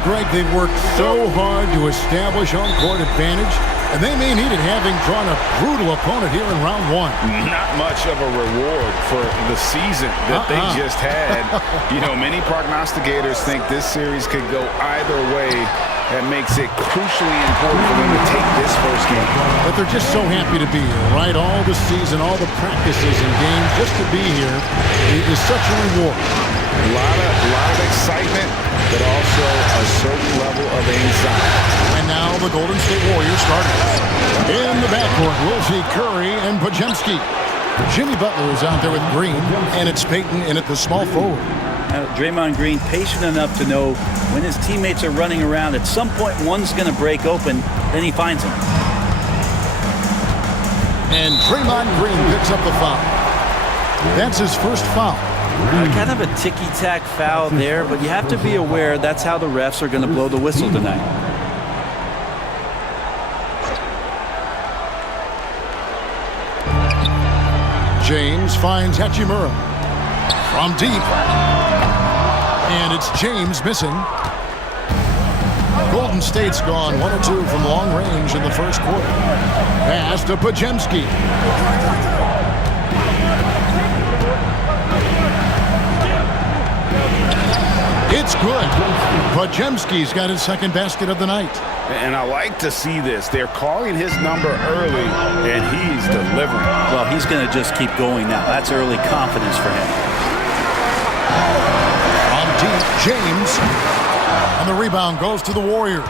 Well, Greg, they've worked so hard to establish home-court advantage, and they may need it having drawn a brutal opponent here in round one. Not much of a reward for the season that they just had. You know, many prognosticators think this series could go either way. That makes it crucially important for them to take this first game. But they're just so happy to be here, right? All the season, all the practices and games, just to be here is such a reward. A lot of excitement, but also a certain level of anxiety. And now the Golden State Warriors starters. In the backcourt, we'll see Curry and Podziemski. Jimmy Butler is out there with Green, and it's Payton in at the small forward. Draymond Green patient enough to know when his teammates are running around, at some point one's going to break open, then he finds him. And Draymond Green picks up the foul. That's his first foul. Kind of a ticky-tack foul there, but you have to be aware that's how the refs are going to blow the whistle tonight. James finds Hachimura from deep. And it's James missing. Golden State's gone 1 or 2 from long range in the first quarter. Pass to Podziemski. It's good. Podziemski's got his second basket of the night. And I like to see this. They're calling his number early, and he's delivering. Well, he's going to just keep going now. That's early confidence for him. On deep, James. And the rebound goes to the Warriors.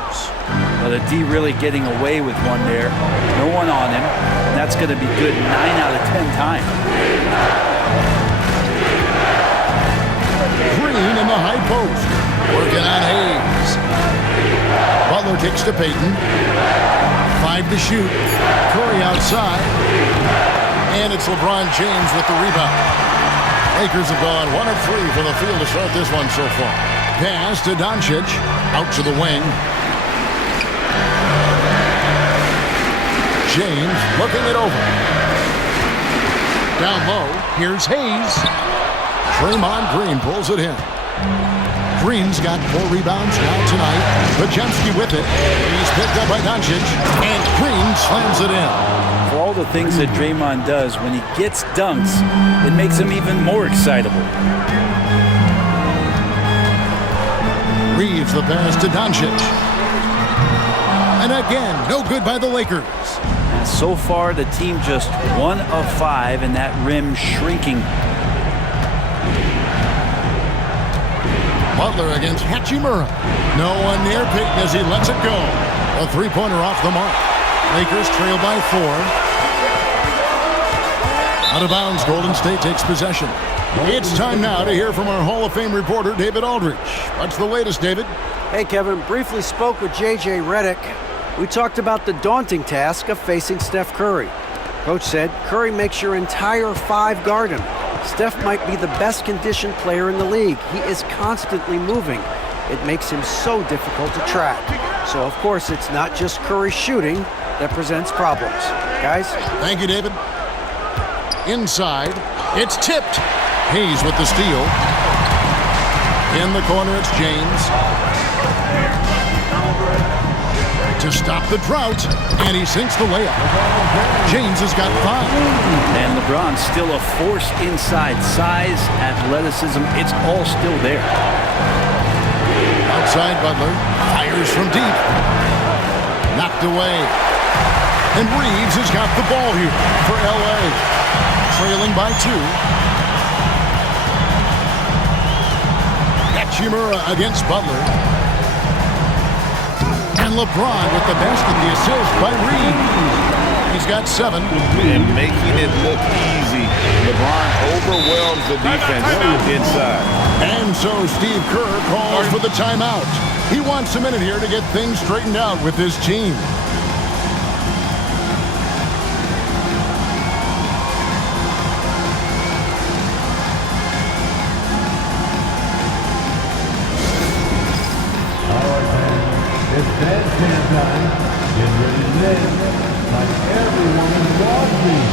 Well, the D really getting away with one there. No one on him. And that's going to be good 9 out of 10 times. Green in the high post. Working on Hayes. Butler kicks to Payton. 5 to shoot. Curry outside. And it's LeBron James with the rebound. Lakers have gone 1 of 3 from the field to start this one so far. Pass to Doncic. Out to the wing. James looking it over. Down low. Here's Hayes. Draymond Green pulls it in. Green's got 4 rebounds now tonight. Podziemski with it. He's picked up by Doncic. And Green slams it in. For all the things that Draymond does, when he gets dunks, it makes him even more excitable. Reeves the pass to Doncic. And again, no good by the Lakers. And so far, the team just 1 of 5, and that rim shrinking. Butler against Hachimura. No one near Payton as he lets it go. A 3-pointer off the mark. Lakers trail by 4. Out of bounds, Golden State takes possession. It's time now to hear from our Hall of Fame reporter, David Aldridge. What's the latest, David? Hey, Kevin. Briefly spoke with J.J. Redick. We talked about the daunting task of facing Steph Curry. Coach said, Curry makes your entire 5 guard him. Steph might be the best conditioned player in the league. He is constantly moving. It makes him so difficult to track. So, of course, it's not just Curry shooting that presents problems. Guys? Thank you, David. Inside, it's tipped. Hayes with the steal. In the corner, it's James. To stop the drought, and he sinks the layup. James has got 5. And LeBron's still a force inside. Size, athleticism, it's all still there. Outside, Butler fires from deep. Knocked away. And Reeves has got the ball here for L.A. Trailing by 2. Hachimura against Butler. And LeBron with the basket, the assist by Reeves. He's got 7. And making it look easy. LeBron overwhelms the defense inside. And so Steve Kerr calls for the timeout. He wants a minute here to get things straightened out with his team. It's bandstand time. Get ready to dance like everyone is watching.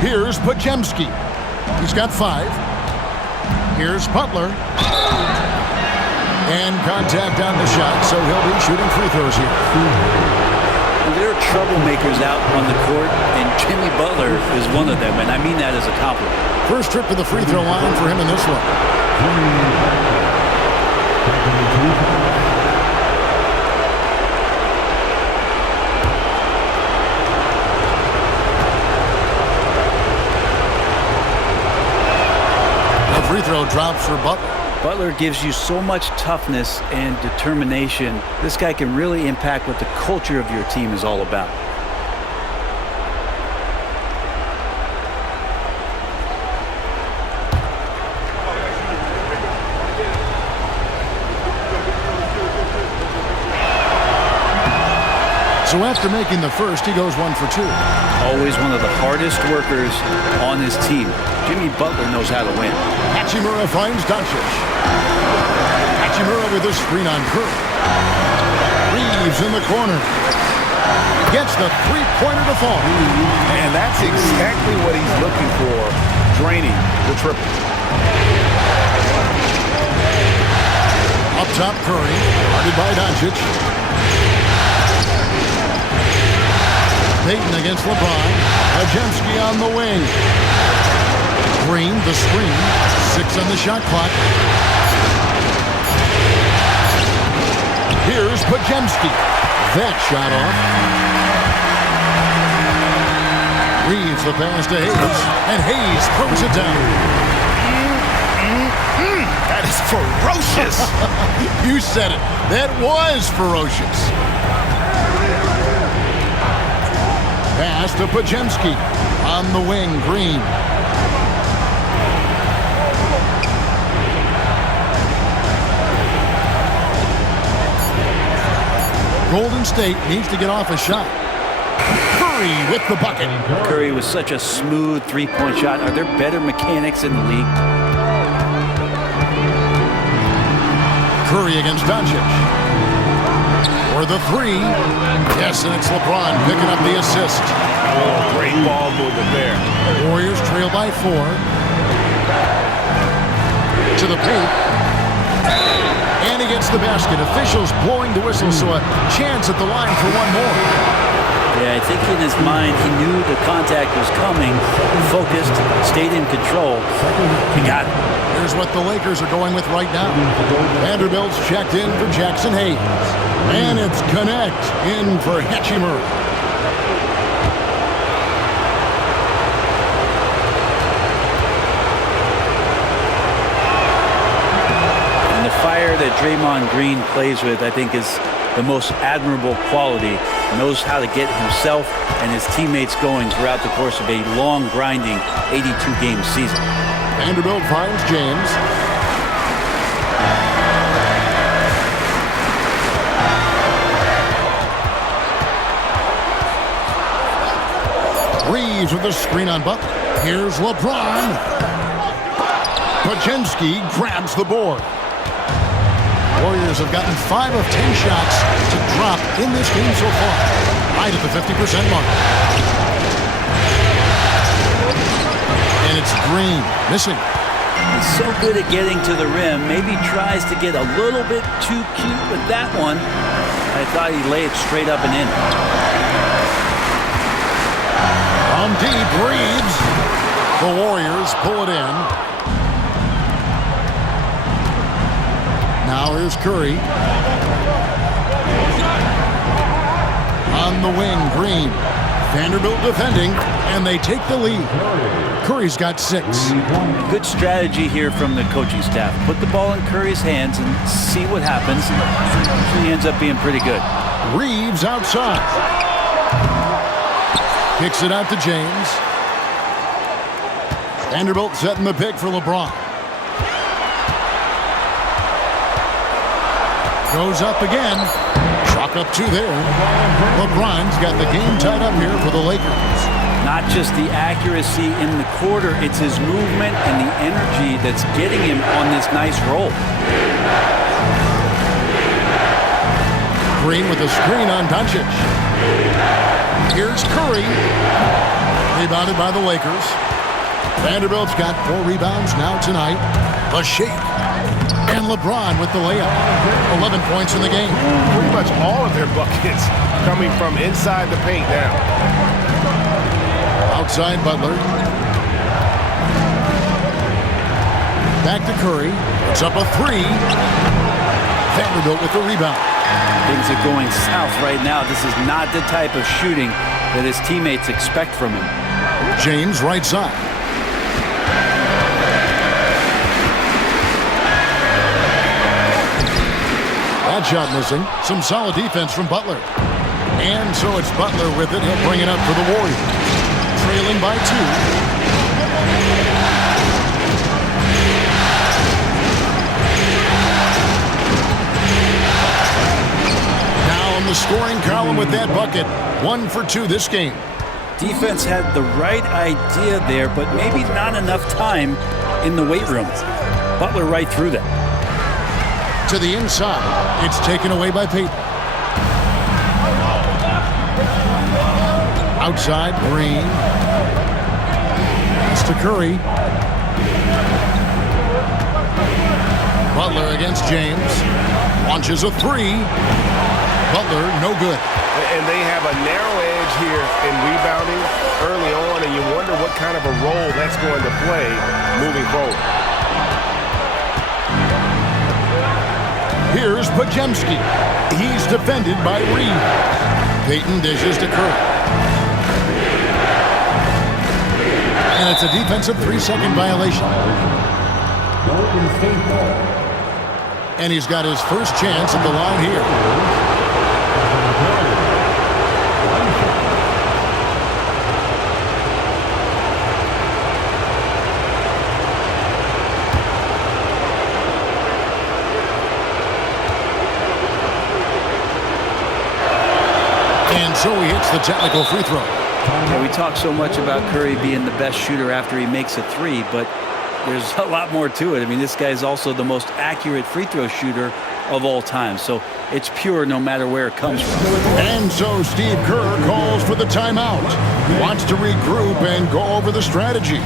Here's Podziemski. He's got 5. Here's Butler. And contact on the shot, so he'll be shooting free throws here. There are troublemakers out on the court, and Jimmy Butler is one of them, and I mean that as a compliment. First trip to the free throw line for him in this one. The free throw drops for Butler. Butler gives you so much toughness and determination. This guy can really impact what the culture of your team is all about. So after making the first, he goes 1 for 2. Always one of the hardest workers on his team. Jimmy Butler knows how to win. Hachimura finds Doncic. Hachimura with a screen on Curry. Reeves in the corner. Gets the three-pointer to fall. And that's exactly what he's looking for, draining the triple. Up top, Curry. Guarded by Doncic. Payton against LeBron. Podziemski on the wing. Green, the screen. 6 on the shot clock. Here's Podziemski. That shot off. Reeves the pass to Hayes. And Hayes throws it down. That is ferocious. You said it. That was ferocious. Pass to Podziemski. On the wing, Green. Golden State needs to get off a shot. Curry with the bucket. Curry was such a smooth three-point shot. Are there better mechanics in the league? Curry against Doncic. For the 3. Yes, and it's LeBron picking up the assist. Oh, great ball movement there. Warriors trail by 4. To the paint. And he gets the basket. Officials blowing the whistle, so a chance at the line for one more. Yeah, I think in his mind he knew the contact was coming, focused, stayed in control. He got it. Here's what the Lakers are going with right now. Vanderbilt's checked in for Jackson Hayes. And it's Connect in for Hachimura. And the fire that Draymond Green plays with, I think, is the most admirable quality. Knows how to get himself and his teammates going throughout the course of a long, grinding 82-game season. Vanderbilt finds James. Reeves with a screen on Butler. Here's LeBron. Podziemski grabs the board. Warriors have gotten 5 of 10 shots to drop in this game so far. Right at the 50% mark. And it's Green missing. He's so good at getting to the rim. Maybe tries to get a little bit too cute with that one. I thought he'd lay it straight up and in. From deep, Reeves. The Warriors pull it in. Now here's Curry. On the wing, Green. Vanderbilt defending, and they take the lead. Curry's got 6. Good strategy here from the coaching staff. Put the ball in Curry's hands and see what happens. Usually ends up being pretty good. Reeves outside. Kicks it out to James. Vanderbilt setting the pick for LeBron. Goes up again. Chalk up 2 there. LeBron's got the game tied up here for the Lakers. Not just the accuracy in the quarter, it's his movement and the energy that's getting him on this nice roll. Green with a screen on Doncic. Here's Curry. Rebounded by the Lakers. Vanderbilt's got 4 rebounds now tonight. The shake. And LeBron with the layup. 11 points in the game. Pretty much all of their buckets coming from inside the paint now. Outside Butler. Back to Curry. It's up a 3. Vanderbilt with the rebound. Things are going south right now. This is not the type of shooting that his teammates expect from him. James right side. That shot missing. Some solid defense from Butler. And so it's Butler with it. He'll bring it up for the Warriors. Trailing by 2. The scoring column with that bucket. 1 for 2 this game. Defense had the right idea there, but maybe not enough time in the weight room. Butler right through that. To the inside. It's taken away by Payton. Outside, Green. It's to Curry. Butler against James. Launches a 3. Butler, no good. And they have a narrow edge here in rebounding early on, and you wonder what kind of a role that's going to play moving forward. Here's Pajemski. He's defended by Reed. Payton dishes to Curry. And it's a defensive 3-second violation. And he's got his first chance at the line here. And so he hits the technical free throw. Yeah, we talk so much about Curry being the best shooter after he makes a 3, but there's a lot more to it. I mean, this guy is also the most accurate free throw shooter of all time. So it's pure no matter where it comes from. And so Steve Kerr calls for the timeout. Wants to regroup and go over the strategy.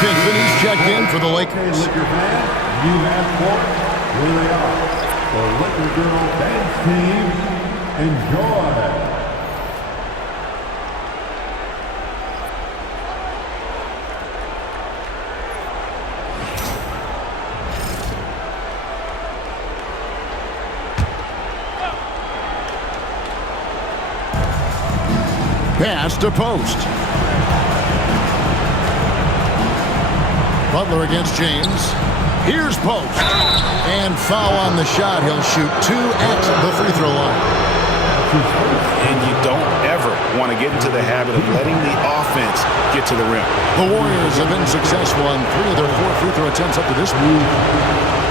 He's checked in for the Lakers. Liquor fan, you have fought. Here they are, the Liquor Girl Dance Team. Enjoy. Pass to post. Butler against James. Here's post. And foul on the shot. He'll shoot 2 at the free throw line. And you don't ever want to get into the habit of letting the offense get to the rim. The Warriors have been successful on 3 of their 4 free throw attempts up to this point.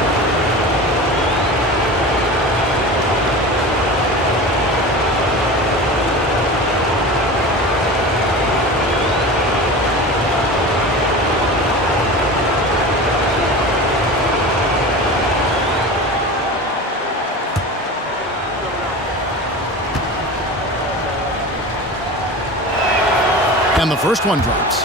And the first one drops.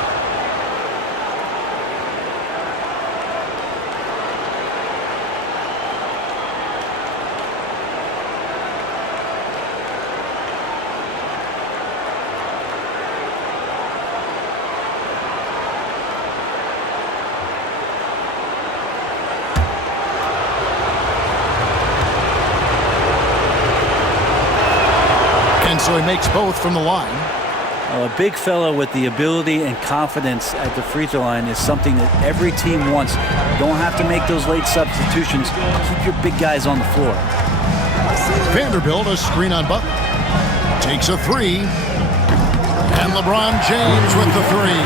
so he makes both from the line. A big fella with the ability and confidence at the free throw line is something that every team wants. You don't have to make those late substitutions. Keep your big guys on the floor. Vanderbilt, a screen on Butler. Takes a three. And LeBron James with the three.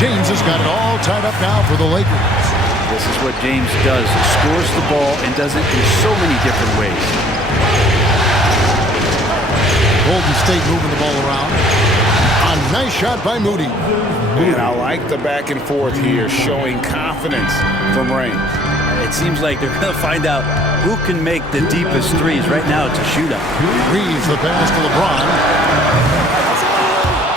James has got it all tied up now for the Lakers. This is what James does. Scores the ball and does it in so many different ways. Golden State moving the ball around. A nice shot by Moody. And I like the back and forth here, showing confidence from range. It seems like they're going to find out who can make the deepest threes. Right now, it's a shootout. Reeves the pass to LeBron.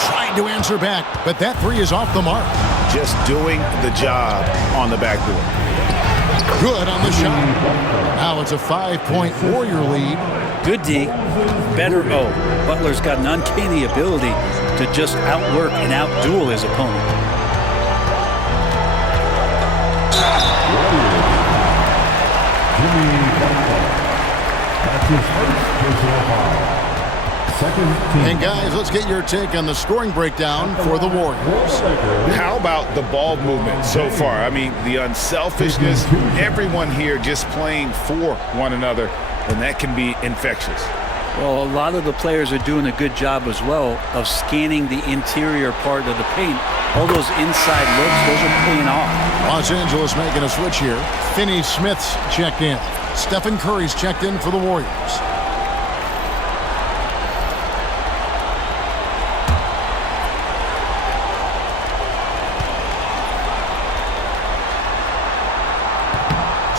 Trying to answer back, but that three is off the mark. Just doing the job on the backboard. Good on the shot. Now it's a 5-point Warrior lead. Good D, better O. Butler's got an uncanny ability to just outwork and outduel his opponent. That's his first personal foul. Second team. And guys, let's get your take on the scoring breakdown for the Warriors. How about the ball movement so far? I mean, the unselfishness, everyone here just playing for one another, and that can be infectious. Well, a lot of the players are doing a good job as well of scanning the interior part of the paint. All those inside looks, those are paying off. Los Angeles making a switch here. Finney Smith's checked in. Stephen Curry's checked in for the Warriors.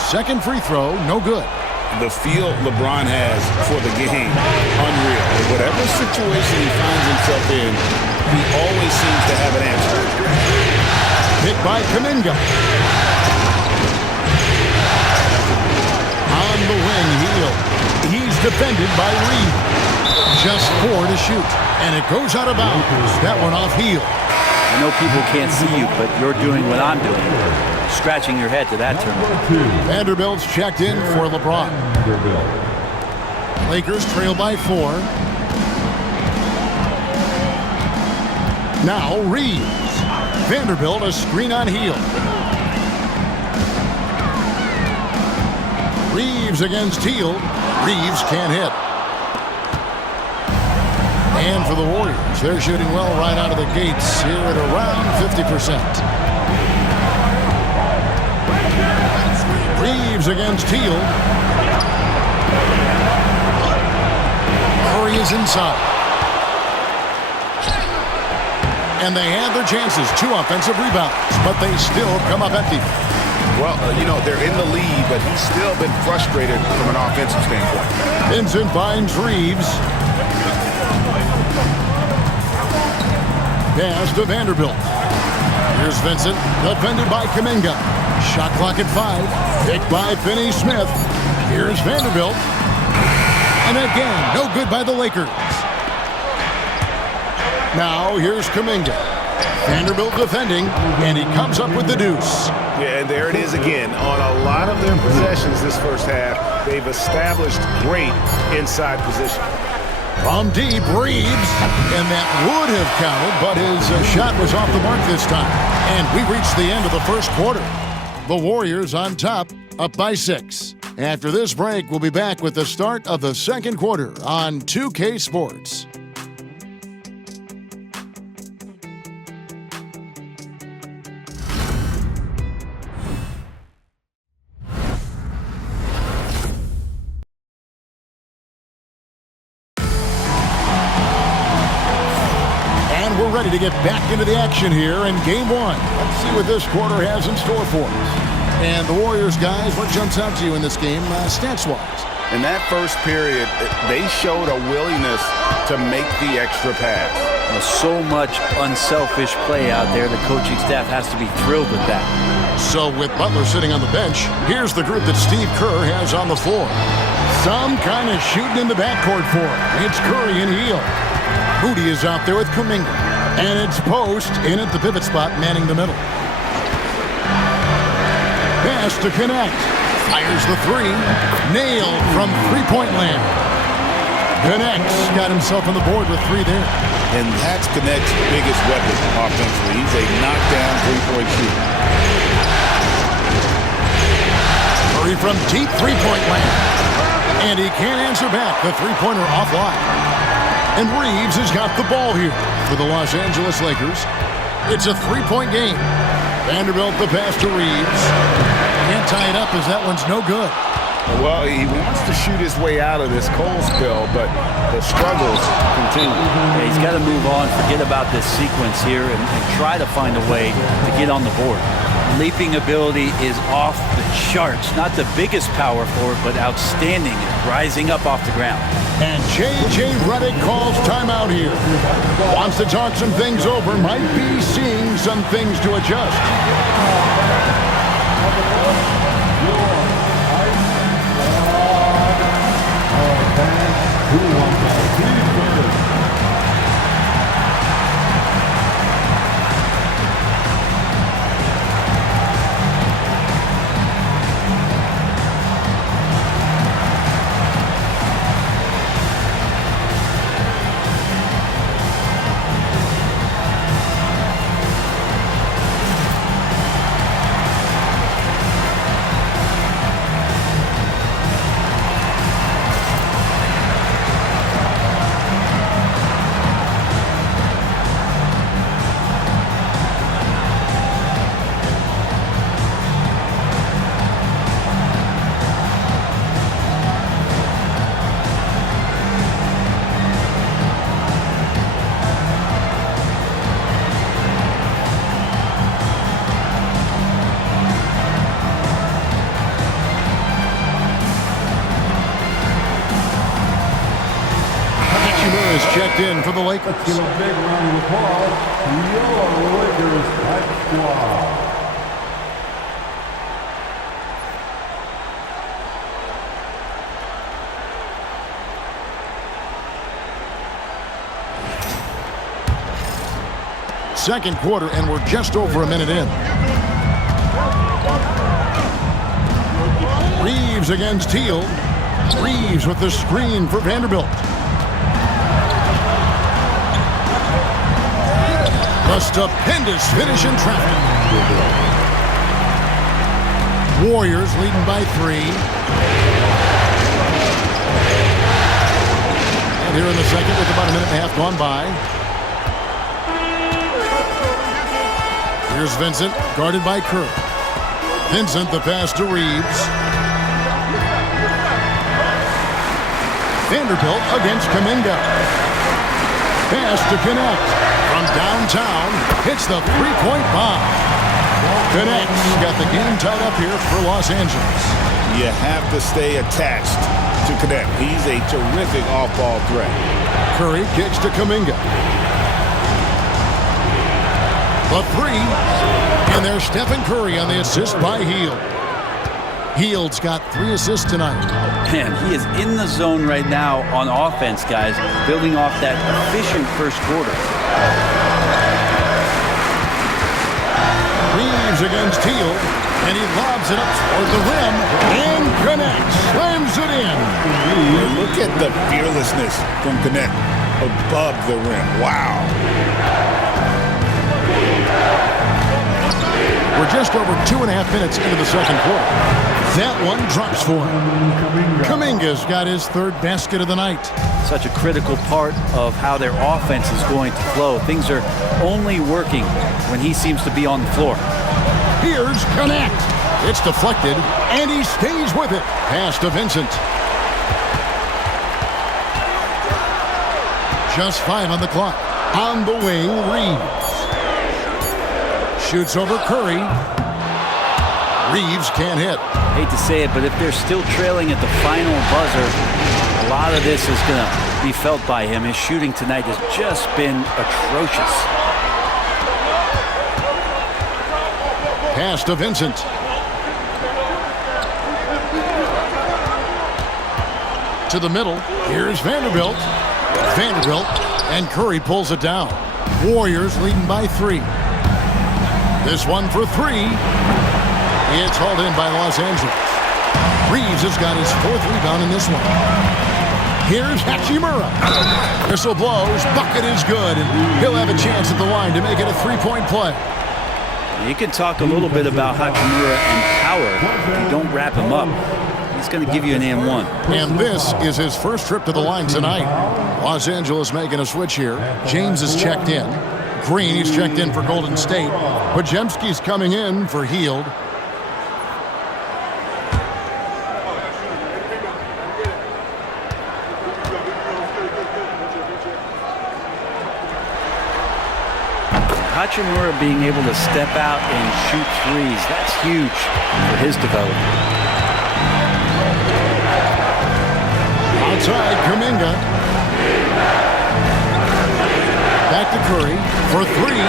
Second free throw, no good. The feel LeBron has for the game, unreal. Whatever situation he finds himself in, he always seems to have an answer. Hit by Kuminga. On the wing, Heel. He's defended by Reed. Just 4 to shoot. And it goes out of bounds. That one off Heel. I know people can't see you, but you're doing what I'm doing. Scratching your head to that turnover. Vanderbilt's checked in for LeBron. Lakers trail by 4. Now Reeves. Vanderbilt a screen on Heel. Reeves against Heel. Reeves can't hit. And for the Warriors, they're shooting well right out of the gates here at around 50%. Reeves against Heel. Curry is inside. And they had their chances. 2 offensive rebounds, but they still come up empty. Well, they're in the lead, but he's still been frustrated from an offensive standpoint. Vincent finds Reeves. Pass to Vanderbilt. Here's Vincent, defended by Kuminga. Shot clock at 5. Picked by Finney Smith. Here's Vanderbilt. And again, no good by the Lakers. Now here's Kuminga. Vanderbilt defending, and he comes up with the deuce. Yeah, and there it is again. On a lot of their possessions this first half, they've established great inside position. From deep, Reeves, and that would have counted, but his shot was off the mark this time. And we reached the end of the first quarter. The Warriors on top, up by 6. After this break, we'll be back with the start of the second quarter on 2K Sports. Ready to get back into the action here in Game 1. Let's see what this quarter has in store for us. And the Warriors, guys, what jumps out to you in this game, stats-wise? In that first period, they showed a willingness to make the extra pass. So much unselfish play out there. The coaching staff has to be thrilled with that. So with Butler sitting on the bench, here's the group that Steve Kerr has on the floor. Some kind of shooting in the backcourt for him. It's Curry and Heel. Moody is out there with Kuminga. And it's Post in at the pivot spot, manning the middle. Pass to connect. Fires the 3. Nailed from three-point land. Connects. Got himself on the board with 3 there. And that's Connect's biggest weapon offensively. He's a knockdown three-point shooter. Curry from deep three-point land. And he can't answer back. The three-pointer offline. And Reeves has got the ball here for the Los Angeles Lakers. It's a three-point game. Vanderbilt the pass to Reeves. Can't tie it up as that one's no good. Well, he wants to shoot his way out of this cold spell, but the struggles continue. Yeah, he's got to move on, forget about this sequence here, and try to find a way to get on the board. Leaping ability is off the charts. Not the biggest power forward, but outstanding, rising up off the ground. And J.J. Redick calls timeout here. Wants to talk some things over, might be seeing some things to adjust. Checked in for the Lakers. Let's give a big round of applause to your Lakers hype squad. Second quarter, and we're just over a minute in. Reeves against Teal. Reeves with the screen for Vanderbilt. A stupendous finish in traffic. Warriors leading by 3. And here in the second with about a minute and a half gone by. Here's Vincent, guarded by Kerr. Vincent, the pass to Reeves. Vanderbilt against Kuminga. Pass to Connect. From downtown, hits the three-point bomb. Connects got the game tied up here for Los Angeles. You have to stay attached to Connect. He's a terrific off-ball threat. Curry kicks to Kuminga. The 3, and there's Stephen Curry on the assist by Hield. Hield's got 3 assists tonight. Man, he is in the zone right now on offense, guys, building off that efficient first quarter. Reeves against Teal, and he lobs it up toward the rim, and Connect slams it in. Look at the fearlessness from Connect above the rim. Wow. We're just over 2.5 minutes into the second quarter. That one drops for him. Kuminga's got his 3rd basket of the night. Such a critical part of how their offense is going to flow. Things are only working when he seems to be on the floor. Here's Connect. It's deflected, and he stays with it. Pass to Vincent. Just 5 on the clock. On the wing, Reeves. Shoots over Curry. Reeves can't hit. Hate to say it, but if they're still trailing at the final buzzer, a lot of this is going to be felt by him. His shooting tonight has just been atrocious. Pass to Vincent. To the middle. Here's Vanderbilt. Vanderbilt, and Curry pulls it down. Warriors leading by 3. This one for 3. It's hauled in by Los Angeles. Reeves has got his 4th rebound in this one. Here's Hachimura. Whistle blows. Bucket is good. And he'll have a chance at the line to make it a three-point play. You can talk a little bit about Hachimura and power. You don't wrap him up. He's going to give you an and one. And this is his first trip to the line tonight. Los Angeles making a switch here. James is checked in. Green is checked in for Golden State. Podziemski's coming in for Hield. Hachimura being able to step out and shoot threes, that's huge for his development. Outside, Kuminga. Back to Curry for three.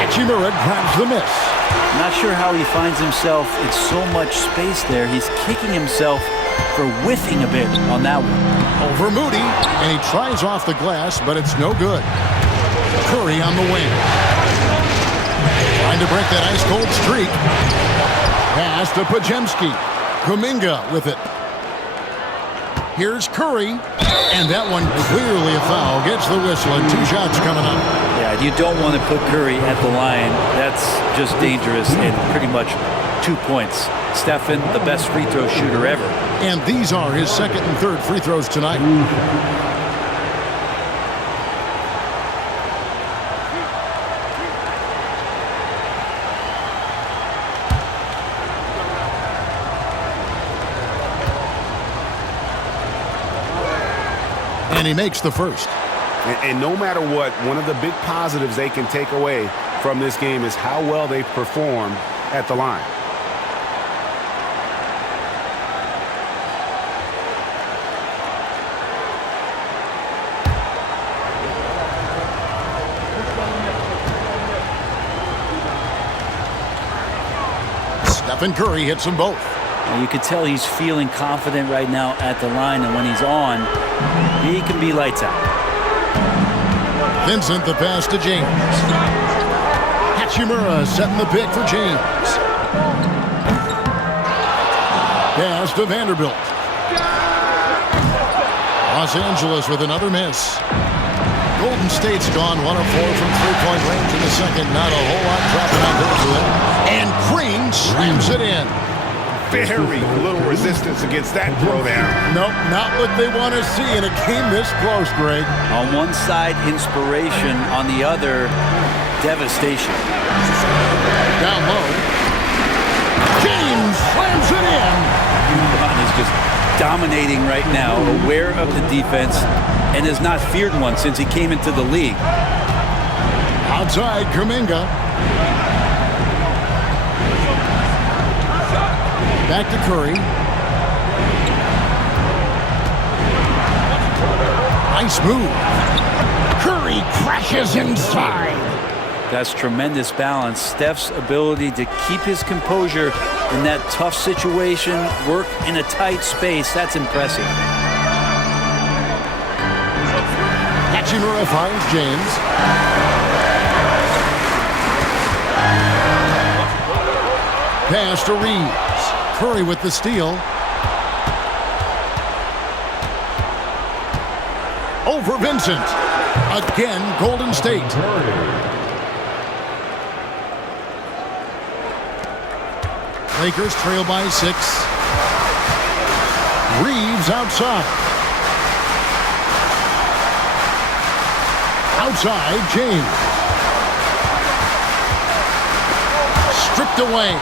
Hachimura grabs the miss. Not sure how he finds himself in so much space there. He's kicking himself for whiffing a bit on that one. Over Moody, and he tries off the glass, but it's no good. Curry on the wing. Trying to break that ice-cold streak. Pass to Podziemski. Kuminga with it. Here's Curry, and that one clearly a foul. Gets the whistle, and 2 shots coming up. Yeah, you don't want to put Curry at the line. That's just dangerous and pretty much 2 points. Stephen, the best free throw shooter ever. And these are his second and third free throws tonight. And he makes the first. And no matter what, one of the big positives they can take away from this game is how well they perform at the line. Stephen Curry hits them both. And you can tell he's feeling confident right now at the line, and when he's on, he can be lights out. Vincent, the pass to James. Hachimura setting the pick for James. Pass to Vanderbilt. Los Angeles with another miss. Golden State's gone 1 of 4 from three-point range in the second. Not a whole lot dropping out there for them. And Green slams it in. Very little resistance against that throwdown. Nope, not what they want to see in a game this close, Greg. On one side, inspiration. On the other, devastation. Down low. James slams it in. UConn is just dominating right now, aware of the defense, and has not feared one since he came into the league. Outside, Kuminga. Back to Curry. Nice move. Curry crashes inside. That's tremendous balance. Steph's ability to keep his composure in that tough situation, work in a tight space, that's impressive. Hachimura finds James. Pass to Reeves. Curry with the steal. Over Vincent. Again, Golden State. Lakers trail by 6. Reeves outside. Outside, James. Stripped away.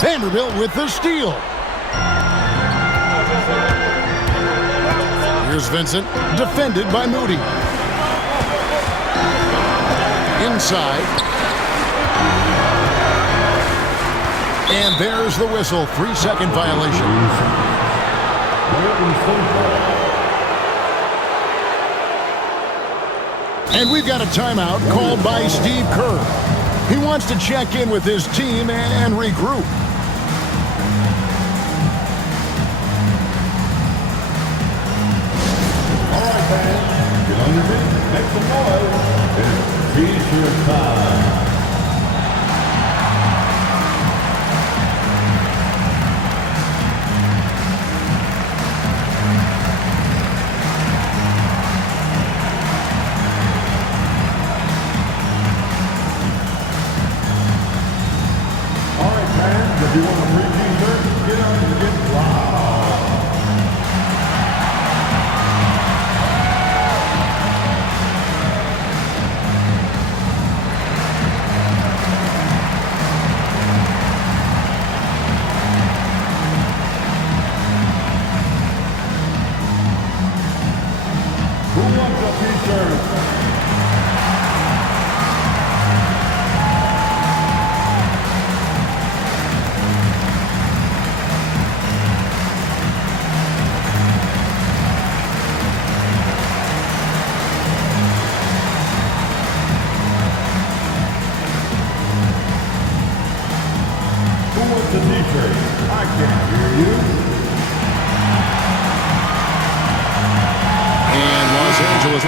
Vanderbilt with the steal. Here's Vincent, defended by Moody. Inside. And there's the whistle. 3-second violation. And we've got a timeout called by Steve Kerr. He wants to check in with his team and regroup. All right, fans, get on your feet, make some noise. It's T-shirt time.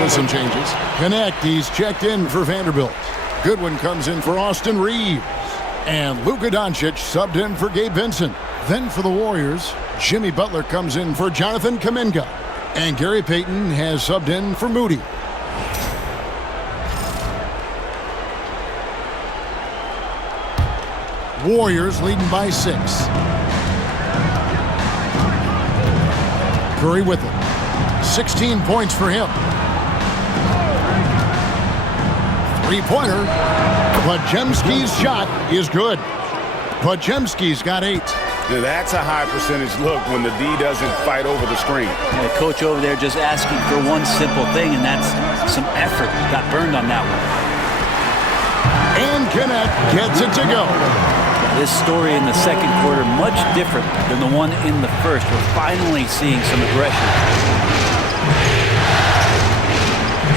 with some changes. Connect, he's checked in for Vanderbilt. Goodwin comes in for Austin Reeves. And Luka Doncic subbed in for Gabe Vincent. Then for the Warriors, Jimmy Butler comes in for Jonathan Kuminga. And Gary Payton has subbed in for Moody. Warriors leading by 6. Curry with it. 16 points for him. Three-pointer. Podziemski's shot is good. Podziemski's got 8. That's a high percentage look when the D doesn't fight over the screen. The coach over there just asking for one simple thing, and that's some effort. Got burned on that one. And Kenneth gets it to go. This story in the second quarter, much different than the one in the first. We're finally seeing some aggression.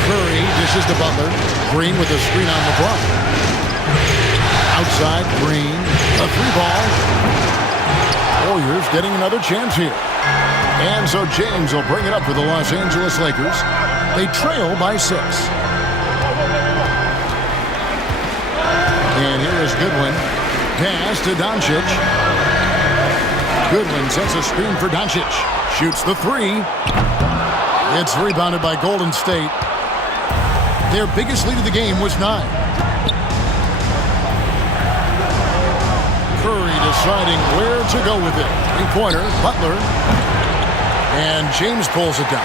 Curry dishes to Butler. Green with a screen on LeBron. Outside, Green. A 3-ball. Warriors getting another chance here. And so James will bring it up for the Los Angeles Lakers. They trail by 6. And here is Goodwin. Pass to Doncic. Goodwin sets a screen for Doncic. Shoots the 3. It's rebounded by Golden State. Their biggest lead of the game was 9. Curry deciding where to go with it. Three-pointer, Butler. And James pulls it down.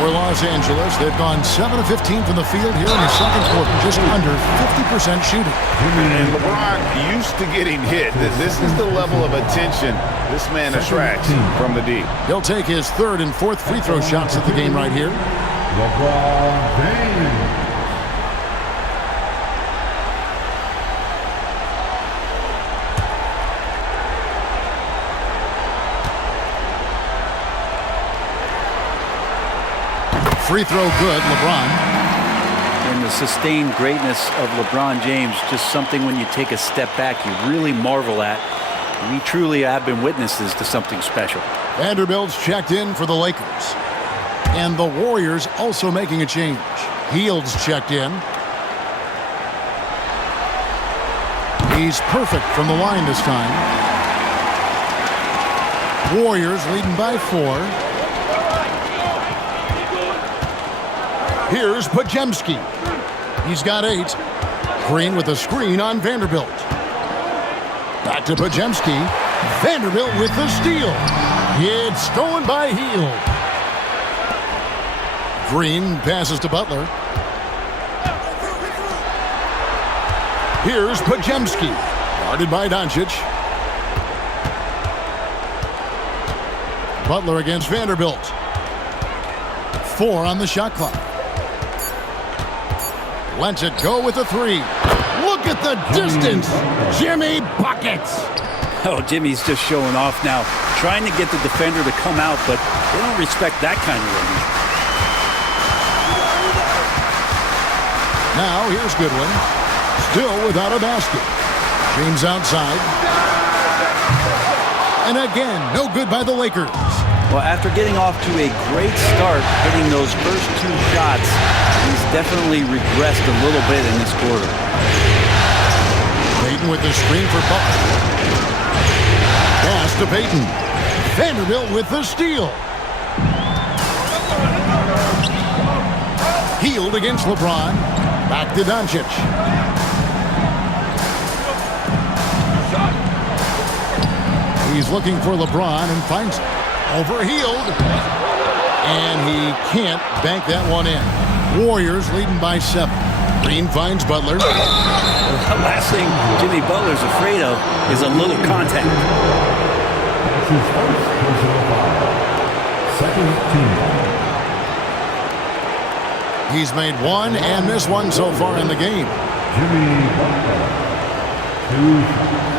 For Los Angeles, they've gone 7 of 15 from the field here in the second quarter. Just under 50% shooting. And LeBron used to getting hit. This is the level of attention this man attracts from the D. He'll take his 3rd and 4th free throw shots at the game right here. LeBron James. Free throw good, LeBron. And the sustained greatness of LeBron James, just something when you take a step back, you really marvel at. We truly have been witnesses to something special. Vanderbilt's checked in for the Lakers. And the Warriors also making a change. Hield's checked in. He's perfect from the line this time. Warriors leading by 4. Here's Podziemski. He's got 8. Green with a screen on Vanderbilt. Back to Podziemski. Vanderbilt with the steal. It's stolen by Hield. Green passes to Butler. Here's Podziemski. Guarded by Doncic. Butler against Vanderbilt. 4 on the shot clock. Lets it go with a 3. Look at the distance. Jimmy buckets. Oh, Jimmy's just showing off now. Trying to get the defender to come out, but they don't respect that kind of range. Now here's Goodwin. Still without a basket. James outside. And again, no good by the Lakers. Well, after getting off to a great start, hitting those first 2 shots, he's definitely regressed a little bit in this quarter. Payton with the screen for Butler. Pass to Payton. Vanderbilt with the steal. Hield against LeBron. Back to Doncic. He's looking for LeBron and finds it. Over Hield. And he can't bank that one in. Warriors leading by 7. Green finds Butler. The last thing Jimmy Butler's afraid of is a little contact. That's his first personal foul. Second team. He's made 1 and missed 1 so far in the game. Jimmy Butler. 2 shots.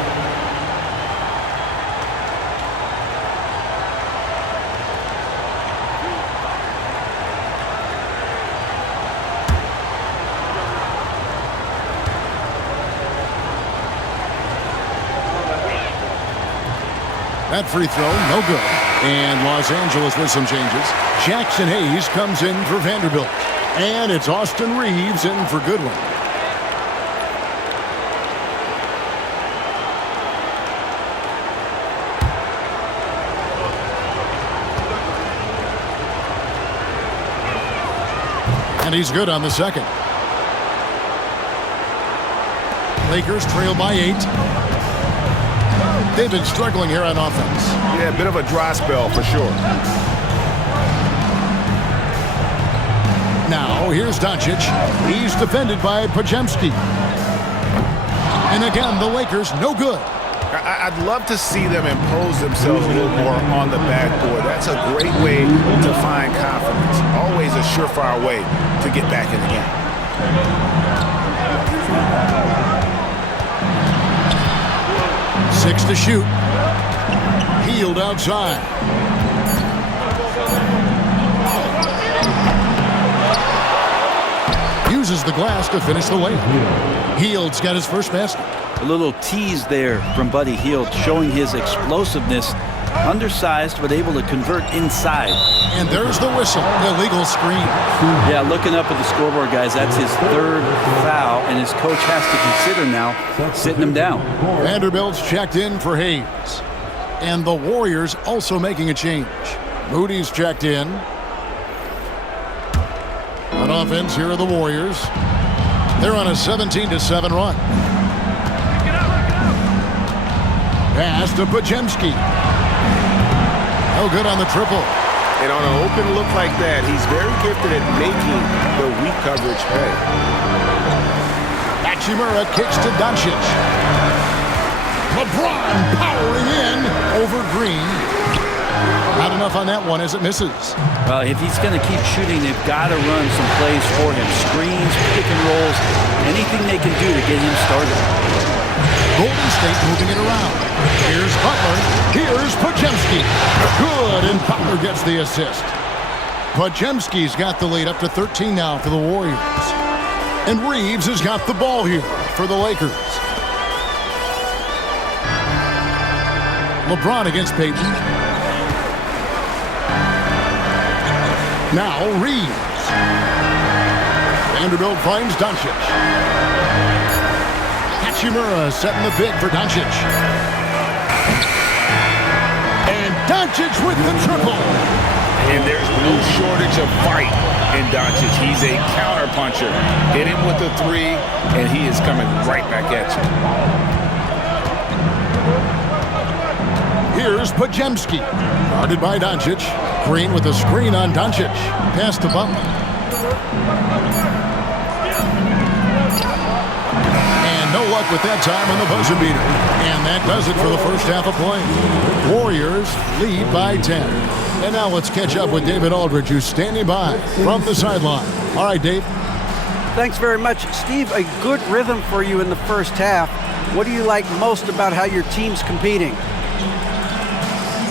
That free throw, no good. And Los Angeles with some changes. Jackson Hayes comes in for Vanderbilt. And it's Austin Reeves in for Goodwin. And he's good on the second. Lakers trail by 8. They've been struggling here on offense. Yeah, a bit of a dry spell for sure. Now, here's Doncic. He's defended by Podziemski. And again, the Lakers no good. I'd love to see them impose themselves a little more on the backboard. That's a great way to find confidence. Always a surefire way to get back in the game. 6 to shoot. Hield outside. Uses the glass to finish the layup. Hield's got his first basket. A little tease there from Buddy Hield, showing his explosiveness. Undersized, but able to convert inside. And there's the whistle. Illegal screen. Yeah, looking up at the scoreboard, guys, that's his 3rd foul, and his coach has to consider now sitting him down. Vanderbilt's checked in for Hayes. And the Warriors also making a change. Moody's checked in. On offense, here are the Warriors. They're on a 17-7 run. Pass to Podziemski. No good on the triple. And on an open look like that, he's very gifted at making the weak coverage pay. Hachimura kicks to Doncic. LeBron powering in over Green. Not enough on that one as it misses. Well, if he's going to keep shooting, they've got to run some plays for him. Screens, pick and rolls, anything they can do to get him started. Golden State moving it around. Here's Butler. Here's Podziemski. Good, and Butler gets the assist. Podziemski's got the lead up to 13 now for the Warriors. And Reeves has got the ball here for the Lakers. LeBron against Payton. Now Reeves. Vanderbilt finds Doncic. Hachimura setting the pick for Doncic. And Doncic with the triple. And there's no shortage of fight in Doncic. He's a counterpuncher. Hit him with the 3, and he is coming right back at you. Here's Podziemski. Guarded by Doncic. Green with a screen on Doncic. Pass to Butler. And no luck with that time on the buzzer beater. And that does it for the first half of play. Warriors lead by 10. And now let's catch up with David Aldridge, who's standing by from the sideline. All right, Dave. Thanks very much. Steve, a good rhythm for you in the first half. What do you like most about how your team's competing?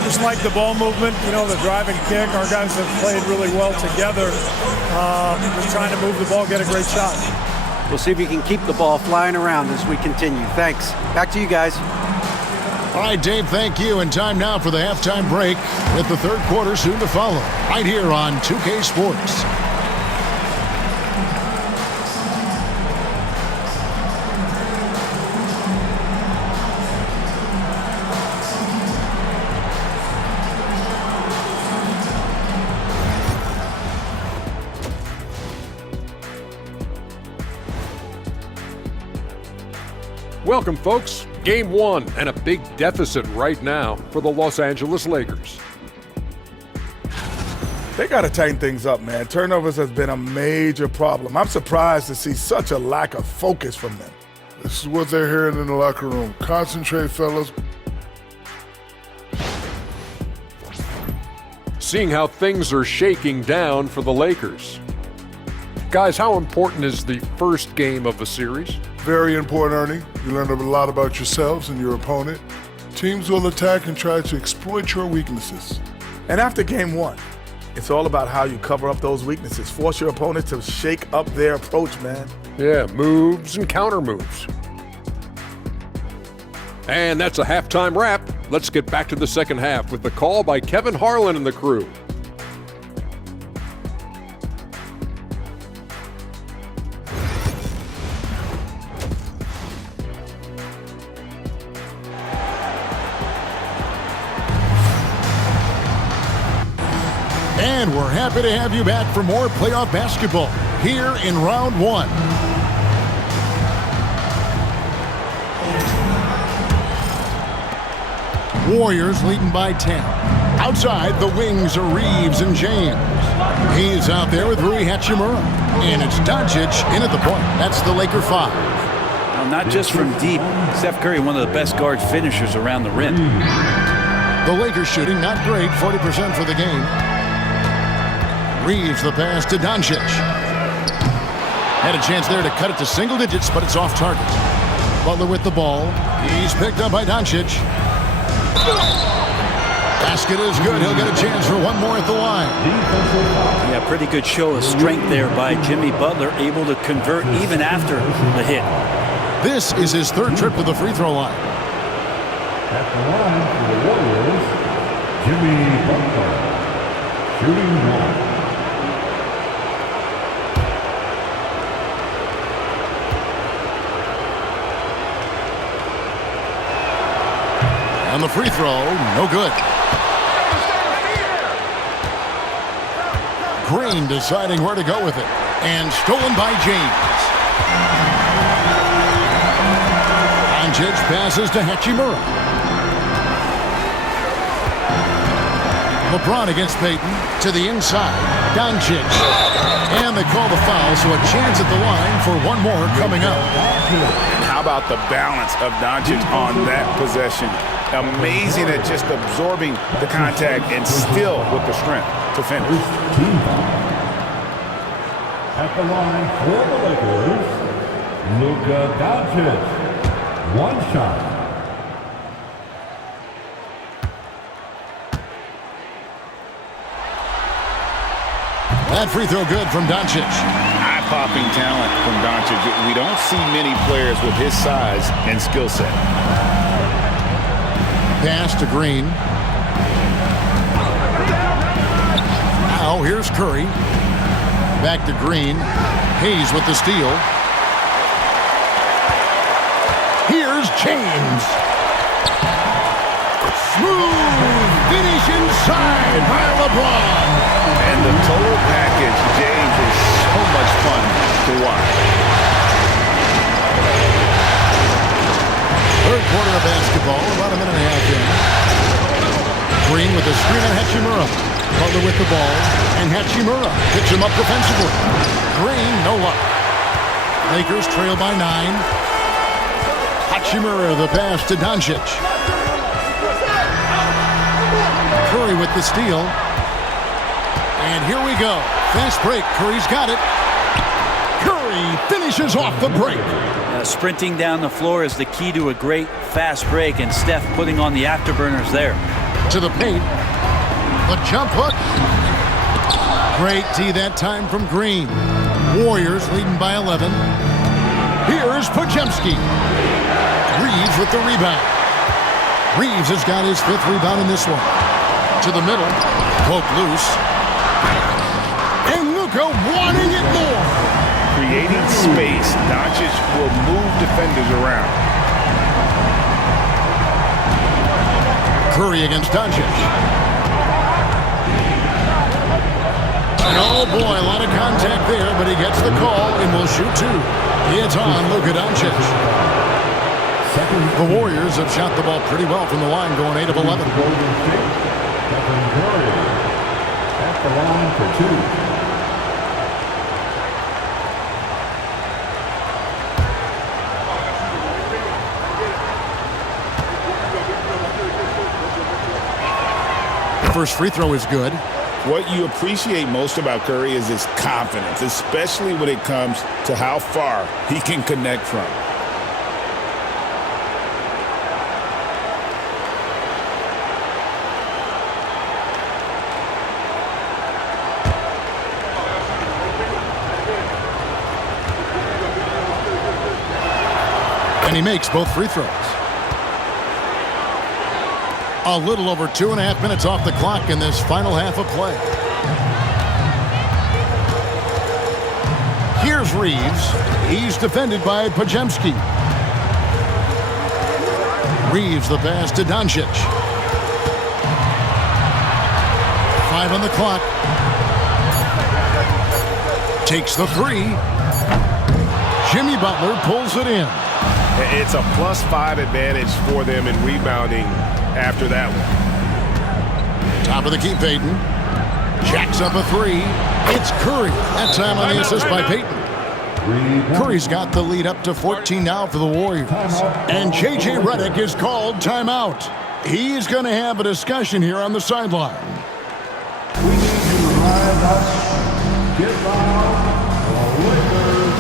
Just like the ball movement, the drive and kick. Our guys have played really well together. Just trying to move the ball, get a great shot. We'll see if you can keep the ball flying around as we continue. Thanks. Back to you guys. All right, Dave, thank you. And time now for the halftime break with the third quarter soon to follow. Right here on 2K Sports. Welcome, folks. Game 1 and a big deficit right now for the Los Angeles Lakers. They got to tighten things up, man. Turnovers has been a major problem. I'm surprised to see such a lack of focus from them. This is what they're hearing in the locker room. Concentrate, fellas. Seeing how things are shaking down for the Lakers. Guys, how important is the first game of a series? Very important, Ernie. You learn a lot about yourselves and your opponent. Teams will attack and try to exploit your weaknesses. And after game 1, it's all about how you cover up those weaknesses. Force your opponent to shake up their approach, man. Yeah, moves and counter moves. And that's a halftime wrap. Let's get back to the second half with the call by Kevin Harlan and the crew. And we're happy to have you back for more playoff basketball here in round one. Warriors leading by 10. Outside, the wings are Reeves and James. He's out there with Rui Hachimura. And it's Doncic in at the point. That's the Laker 5. Now, not just from deep, Steph Curry, one of the best guard finishers around the rim. The Lakers shooting not great, 40% for the game. Reeves the pass to Doncic. Had a chance there to cut it to single digits, but it's off target. Butler with the ball. He's picked up by Doncic. Basket is good. He'll get a chance for one more at the line. Yeah, pretty good show of strength there by Jimmy Butler, able to convert even after the hit. This is his third trip to the free throw line. At the line for the Warriors, Jimmy Butler, shooting one. On the free throw, no good. Green deciding where to go with it. And stolen by James. Doncic passes to Hachimura. LeBron against Payton to the inside. Doncic. And they call the foul, so a chance at the line for one more coming up. And how about the balance of Doncic on that possession? Amazing at just absorbing the contact and still with the strength to finish. At the line for the Lakers, Luka Doncic. One shot. That free throw good from Doncic. Eye-popping talent from Doncic. We don't see many players with his size and skill set. Pass to Green. Now here's Curry. Back to Green. Hayes with the steal. Here's James. Smooth finish inside by LeBron. And the total package, James, is so much fun to watch. Third quarter of basketball, about a minute and a half in. Green with the screen on Hachimura. Butler with the ball, and Hachimura picks him up defensively. Green, no luck. Lakers trail by 9. Hachimura the pass to Doncic. Curry with the steal. And here we go. Fast break. Curry's got it. Curry finishes off the break. Sprinting down the floor is the key to a great fast break, and Steph putting on the afterburners there. To the paint. The jump hook. Great D that time from Green. Warriors leading by 11. Here's Podziemski. Reeves with the rebound. Reeves has got his 5th rebound in this one. To the middle. Poke loose. And Luka wanting it more. Creating space, Doncic will move defenders around. Curry against Doncic. And oh boy, a lot of contact there, but he gets the call and will shoot 2. It's on Luka Doncic. The Warriors have shot the ball pretty well from the line, going 8 of 11. At the line for 2. First free throw is good. What you appreciate most about Curry is his confidence, especially when it comes to how far he can connect from. And he makes both free throws. A little over 2.5 minutes off the clock in this final half of play. Here's Reeves. He's defended by Podziemski. Reeves the pass to Doncic. 5 on the clock. Takes the 3. Jimmy Butler pulls it in. It's a +5 advantage for them in rebounding after that one. Top of the key, Payton. Jacks up a 3. It's Curry. That time on the assist by Payton. Curry's got the lead up to 14 now for the Warriors. And J.J. Redick is called timeout. He's going to have a discussion here on the sideline. We need you to rise up, get loud, the Lakers.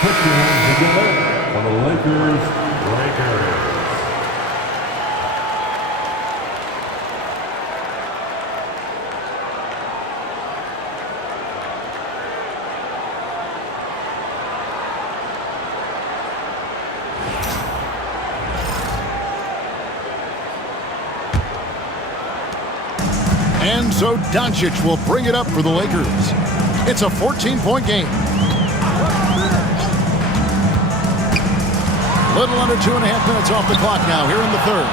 Put your hands together for the Lakers. And so Doncic will bring it up for the Lakers. It's a 14-point game. Little under 2.5 minutes off the clock now here in the third.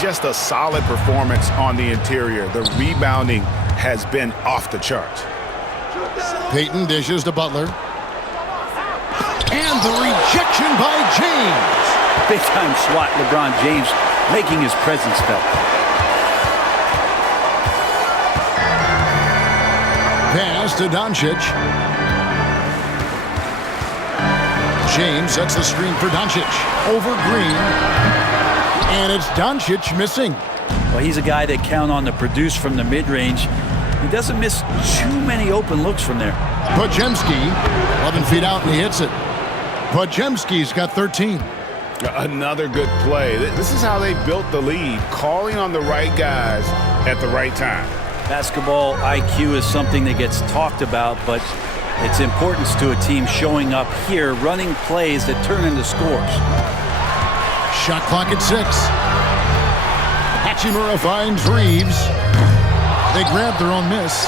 Just a solid performance on the interior. The rebounding has been off the charts. Payton dishes to Butler. And the rejection by James. Big-time swat, LeBron James making his presence felt. Pass to Doncic. James sets the screen for Doncic. Over Green. And it's Doncic missing. Well, he's a guy that count on to produce from the mid-range. He doesn't miss too many open looks from there. Podziemski, 11 feet out, and he hits it. Podziemski's got 13. Another good play. This is how they built the lead, calling on the right guys at the right time. Basketball IQ is something that gets talked about, but its importance to a team showing up here, running plays that turn into scores. Shot clock at 6. Hachimura finds Reeves. They grab their own miss.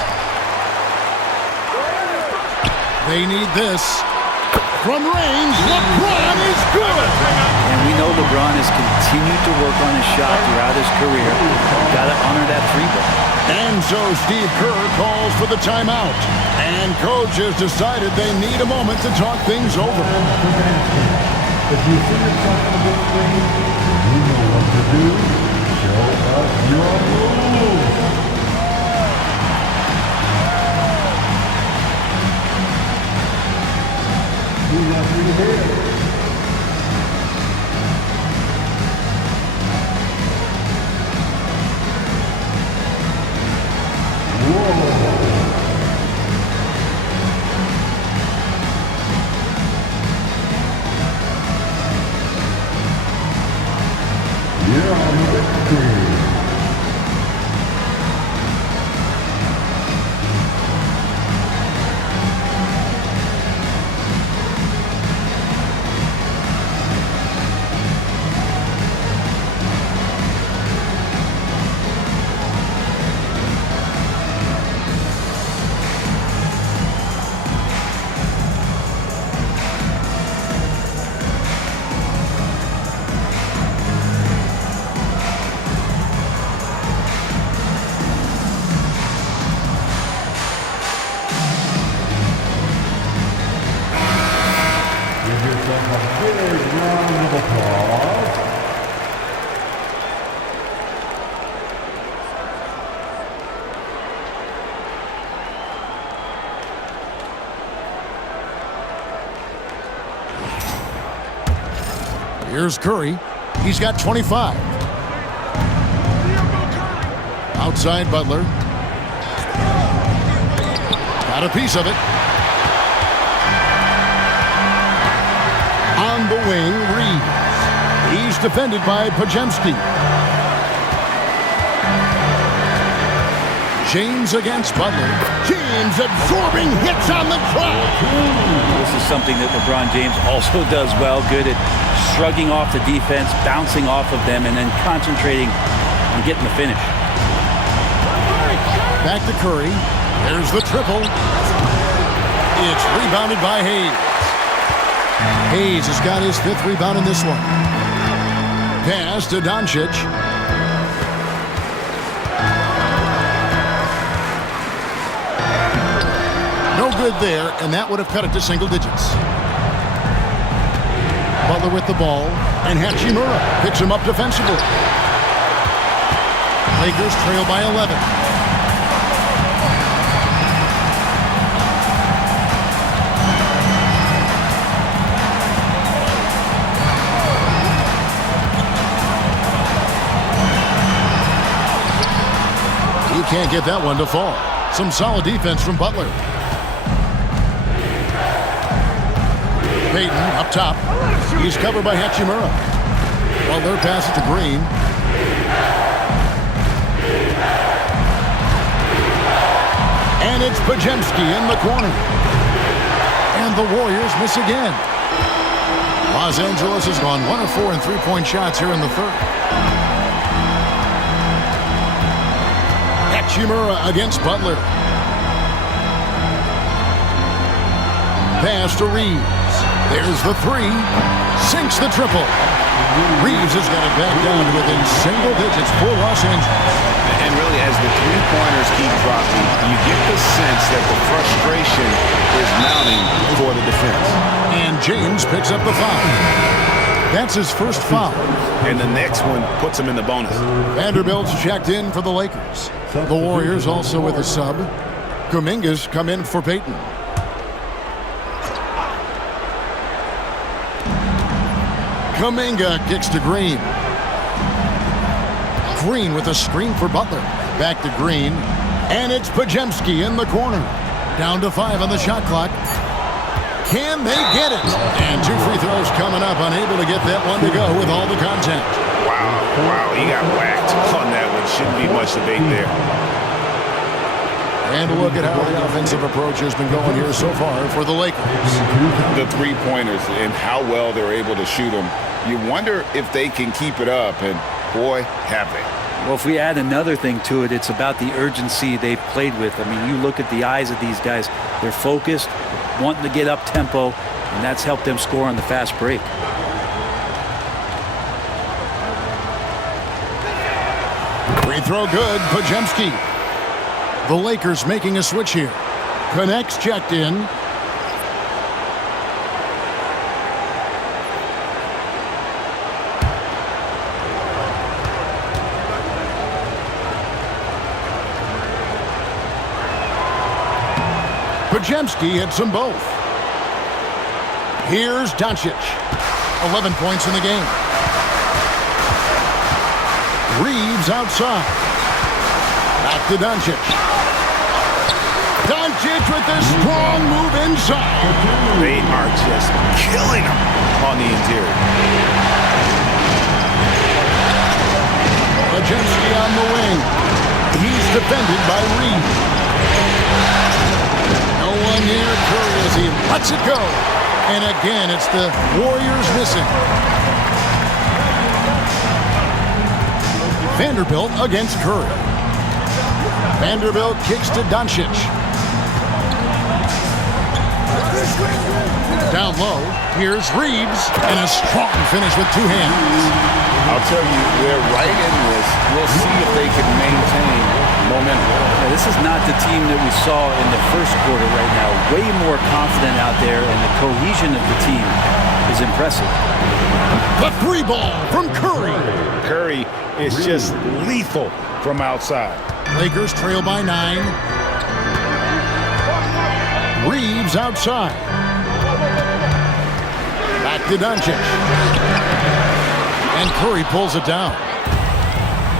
They need this. From range, LeBron is good. And we know LeBron has continued to work on his shot throughout his career. Got to honor that 3-ball. And so Steve Kerr calls for the timeout. And coach has decided they need a moment to talk things over. If you see yourself on the big screen, you know what to do. Show us your moves. Who left you here? You're on the big screen. Here's Curry. He's got 25. Outside Butler. Got a piece of it. On the wing, Reeves. He's defended by Podziemski. James against Butler. James absorbing hits on the track. This is something that LeBron James also does well. Good at shrugging off the defense, bouncing off of them, and then concentrating on getting the finish. Back to Curry. There's the triple. It's rebounded by Hayes. Hayes has got his 5th rebound in this one. Pass to Doncic. No good there, and that would have cut it to single digits. Butler with the ball, and Hachimura picks him up defensively. Lakers trail by 11. He can't get that one to fall. Some solid defense from Butler. Payton up top. He's covered by Hachimura. Butler passes to Green. And it's Podziemski in the corner. And the Warriors miss again. Los Angeles has gone 1 of 4 in three-point shots here in the third. Hachimura against Butler. Pass to Reeves. There's the 3. Sinks the triple. Reeves has got it back down within single digits for Los Angeles. And really, as the three-pointers keep dropping, you get the sense that the frustration is mounting for the defense. And James picks up the foul. That's his first foul. And the next one puts him in the bonus. Vanderbilt's checked in for the Lakers. The Warriors also with a sub. Kuminga's come in for Payton. Kuminga kicks to Green. Green with a screen for Butler. Back to Green. And it's Podziemski in the corner. Down to 5 on the shot clock. Can they get it? And 2 free throws coming up. Unable to get that one to go with all the contact. Wow, he got whacked on that one. Shouldn't be much debate there. And look at how the offensive approach has been going here so far for the Lakers. The three-pointers and how well they're able to shoot them. You wonder if they can keep it up, and boy, have they. Well, if we add another thing to it, it's about the urgency they've played with. I mean, you look at the eyes of these guys. They're focused, wanting to get up tempo, and that's helped them score on the fast break. Free throw good, Podziemski. The Lakers making a switch here. Connects checked in. Podziemski hits them both. Here's Doncic. 11 points in the game. Reeves outside. Back to Doncic. Doncic with a strong move inside. They are just killing him on the interior. Podziemski on the wing. He's defended by Reeves. No one near Curry as he lets it go. And again, it's the Warriors missing. Vanderbilt against Curry. Vanderbilt kicks to Doncic. Down low, here's Reeves, and a strong finish with 2 hands. I'll tell you, they're right in this. We'll see if they can maintain momentum. Yeah, this is not the team that we saw in the first quarter right now. Way more confident out there, and the cohesion of the team is impressive. The 3 ball from Curry. Curry is just lethal from outside. Lakers trail by 9. Reeves outside. Back to Doncic. And Curry pulls it down.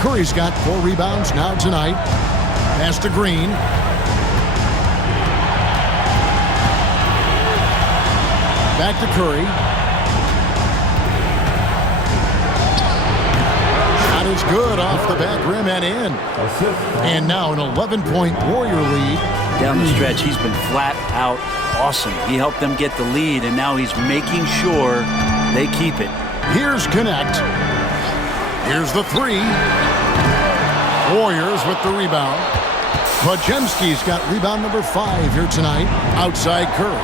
Curry's got 4 rebounds now tonight. Pass to Green. Back to Curry. Shot is good off the back rim and in. And now an 11-point Warrior lead. Down the stretch, he's been flat out awesome. He helped them get the lead, and now he's making sure they keep it. Here's Connect. Here's the 3. Warriors with the rebound. Podziemski's got rebound number 5 here tonight. Outside Curry.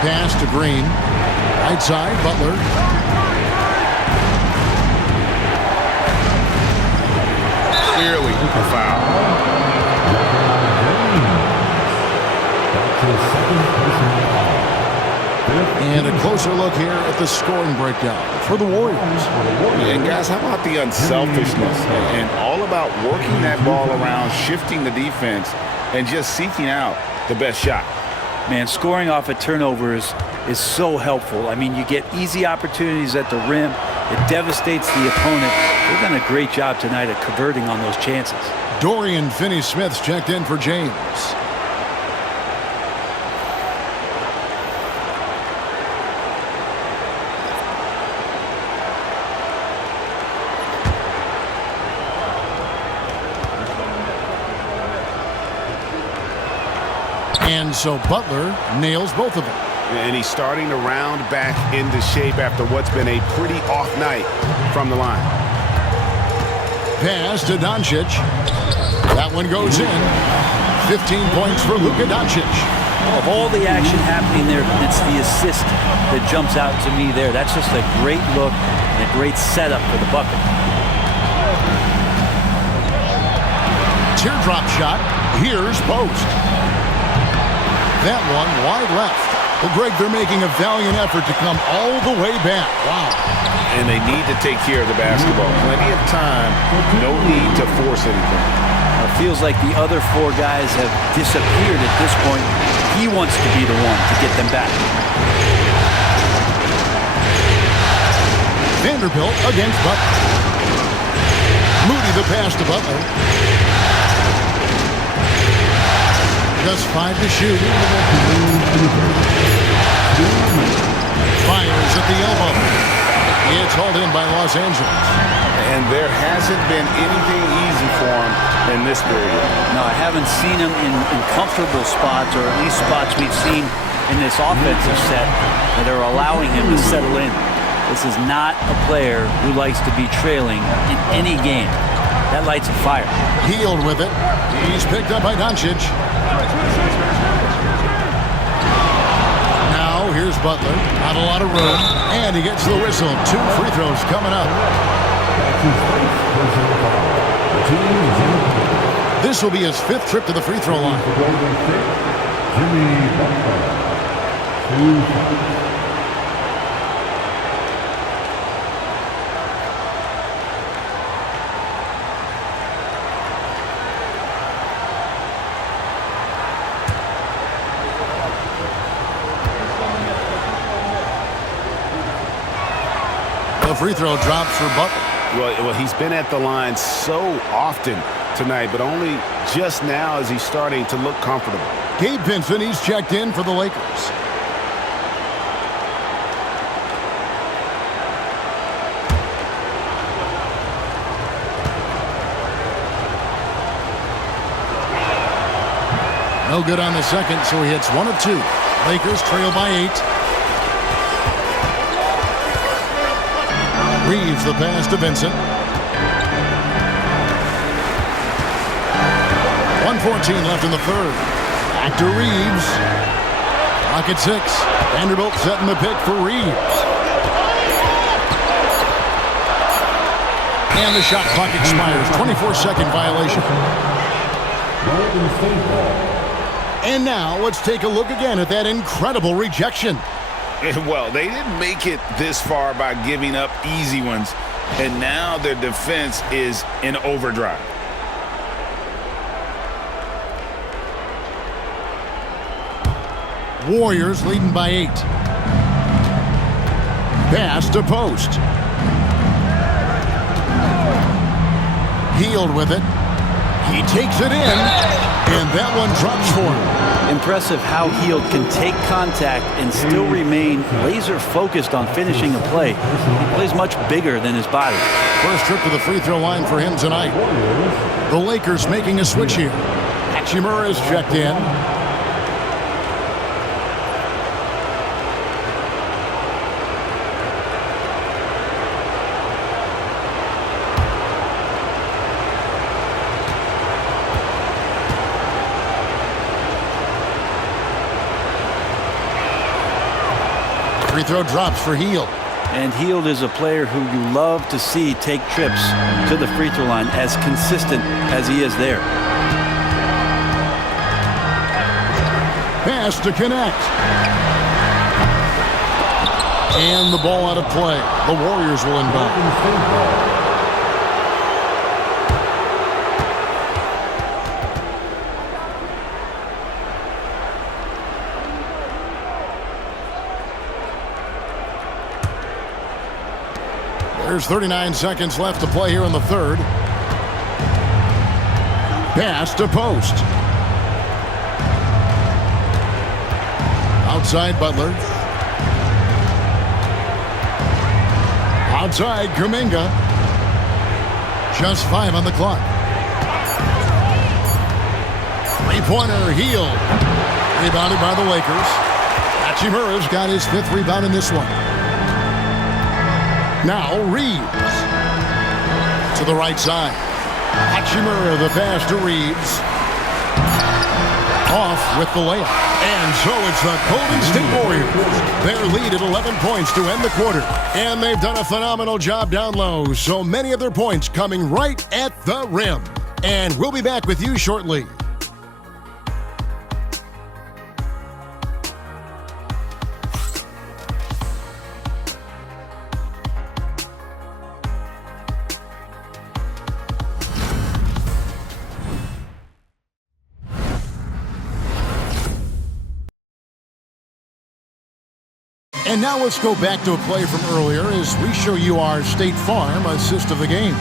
Pass to Green. Right side, Butler. Clearly a foul. And a closer look here at the scoring breakdown for the Warriors. And guys, how about the unselfishness and all about working that ball around, shifting the defense, and just seeking out the best shot? Man, scoring off of turnovers is so helpful. I mean, you get easy opportunities at the rim. It devastates the opponent. They've done a great job tonight at converting on those chances. Dorian Finney-Smith's checked in for James. And so Butler nails both of them. And he's starting to round back into shape after what's been a pretty off night from the line. Pass to Doncic. That one goes in. 15 points for Luka Doncic. Of all the action happening there, it's the assist that jumps out to me there. That's just a great look and a great setup for the bucket. Teardrop shot. Here's Post. That one wide left. Well, Greg, they're making a valiant effort to come all the way back. Wow. And they need to take care of the basketball. Plenty of time. No need to force anything. It feels like the other 4 guys have disappeared at this point. He wants to be the one to get them back. Vanderbilt against Butler. Moody the pass to Butler. Just 5 to shoot. Fires at the elbow. It's hauled in by Los Angeles. And there hasn't been anything easy for him in this period. No, I haven't seen him in comfortable spots, or at least spots we've seen in this offensive set that are allowing him to settle in. This is not a player who likes to be trailing in any game. That lights a fire. Healed with it. He's picked up by Doncic. Now here's Butler. Not a lot of room. And he gets the whistle. 2 free throws coming up. This will be his 5th trip to the free throw line. Jimmy Butler. The free throw drops for Butler. Well, he's been at the line so often tonight, but only just now is he starting to look comfortable. Gabe Vincent, he's checked in for the Lakers. No good on the second, so he hits 1 of 2. Lakers trail by 8. Reeves the pass to Vincent. 1:14 left in the 3rd. Back to Reeves. Clock at 6. Vanderbilt setting the pick for Reeves. And the shot clock expires. 24-second violation. And now let's take a look again at that incredible rejection. Well, they didn't make it this far by giving up easy ones, and now their defense is in overdrive. Warriors leading by 8. Pass to Post. Hield with it. He takes it in, and that one drops for him. Impressive how Hield can take contact and still remain laser focused on finishing a play. He plays much bigger than his body. First trip to the free throw line for him tonight. The Lakers making a switch here. Hachimura is checked in. Free throw drops for Hield. And Hield is a player who you love to see take trips to the free throw line, as consistent as he is there. Pass to connect. And the ball out of play. The Warriors will inbound. There's 39 seconds left to play here in the third. Pass to Post. Outside Butler. Outside Kuminga. Just 5 on the clock. Three-pointer Hield. Rebounded by the Lakers. Hachimura's got his 5th rebound in this one. Now Reeves to the right side. Hachimura the pass to Reeves. Off with the layup. And so it's the Golden State Warriors. Their lead at 11 points to end the quarter. And they've done a phenomenal job down low. So many of their points coming right at the rim. And we'll be back with you shortly. And now let's go back to a play from earlier as we show you our State Farm assist of the game.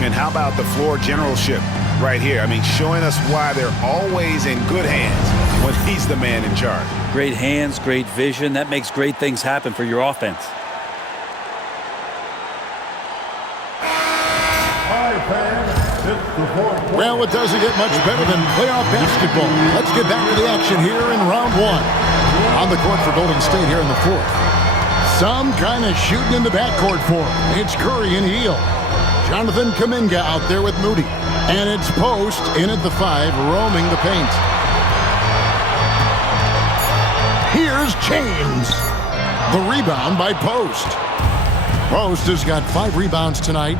And how about the floor generalship right here? I mean, showing us why they're always in good hands when he's the man in charge. Great hands, great vision. That makes great things happen for your offense. Well, it doesn't get much better than playoff basketball. Let's get back to the action here in round 1. On the court for Golden State here in the 4th. Some kind of shooting in the backcourt for him. It's Curry and Hield. Jonathan Kuminga out there with Moody. And it's Post in at the 5, roaming the paint. Here's James. The rebound by Post. Post has got 5 rebounds tonight.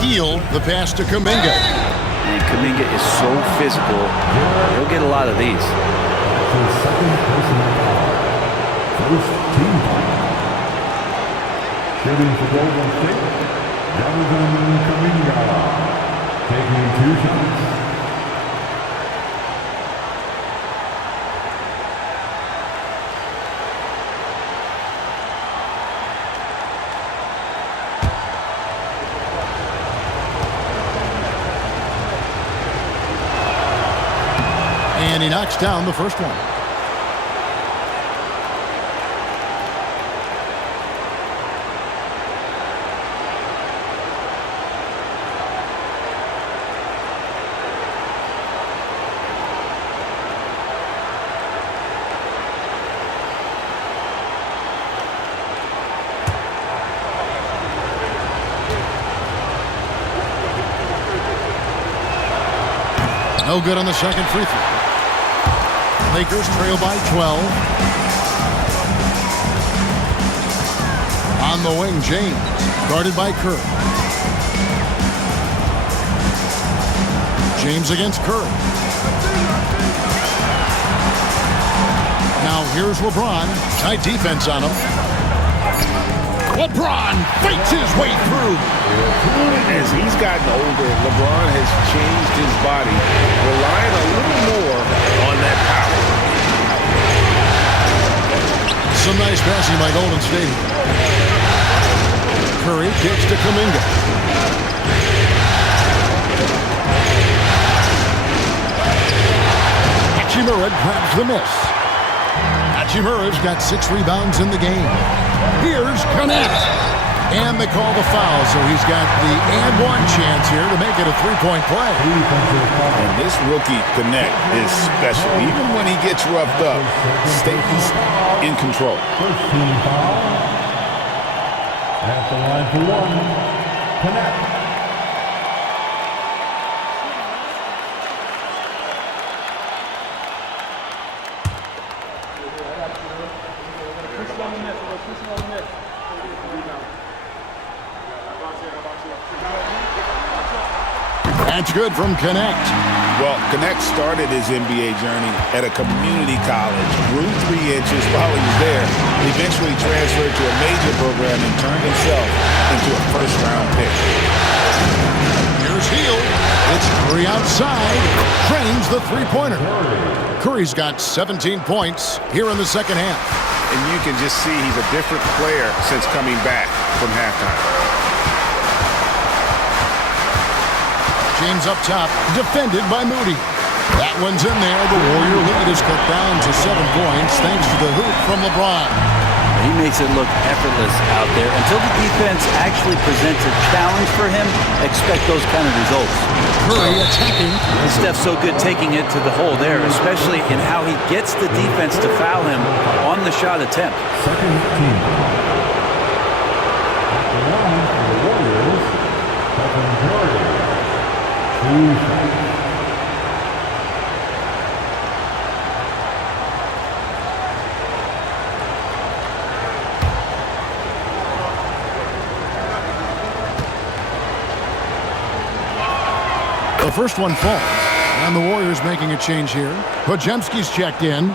Hield the pass to Kuminga. And Kuminga is so physical. He'll get a lot of these. Second personal foul. First team foul. Shooting for Golden State, Jonathan Kuminga. Taking 2 shots. And he knocks down the first one. No good on the second free throw. Lakers trail by 12. On the wing, James, guarded by Curry. James against Curry. Now here's LeBron. Tight defense on him. LeBron fights his way through. As he's gotten older, LeBron has changed his body, relying a little more on that power. Some nice passing by Golden State. Curry kicks to Kuminga. Hachimura grabs the miss. Hachimura's got 6 rebounds in the game. Here's Connect. And they call the foul, so he's got the and one chance here to make it a 3-point play. And this rookie Connect is special. Even when he gets roughed up, stays in control. First team foul. At the line for 1, Connect. That's good from Connect. Well, Connect started his NBA journey at a community college, grew 3 inches while he was there, eventually transferred to a major program and turned himself into a first-round pick. Here's Hield. It's Curry outside. Trains the three-pointer. Curry's got 17 points here in the second half. And you can just see he's a different player since coming back from halftime. James up top, defended by Moody. That one's in there. The Warrior lead is cut down to 7 points thanks to the hoop from LeBron. He makes it look effortless out there. Until the defense actually presents a challenge for him, expect those kind of results. Curry attacking. And Steph's so good taking it to the hole there, especially in how he gets the defense to foul him on the shot attempt. Second team. At the line for the Warriors, Stephen Curry. 2 shots. The first one falls, and the Warriors making a change here. Podziemski's checked in.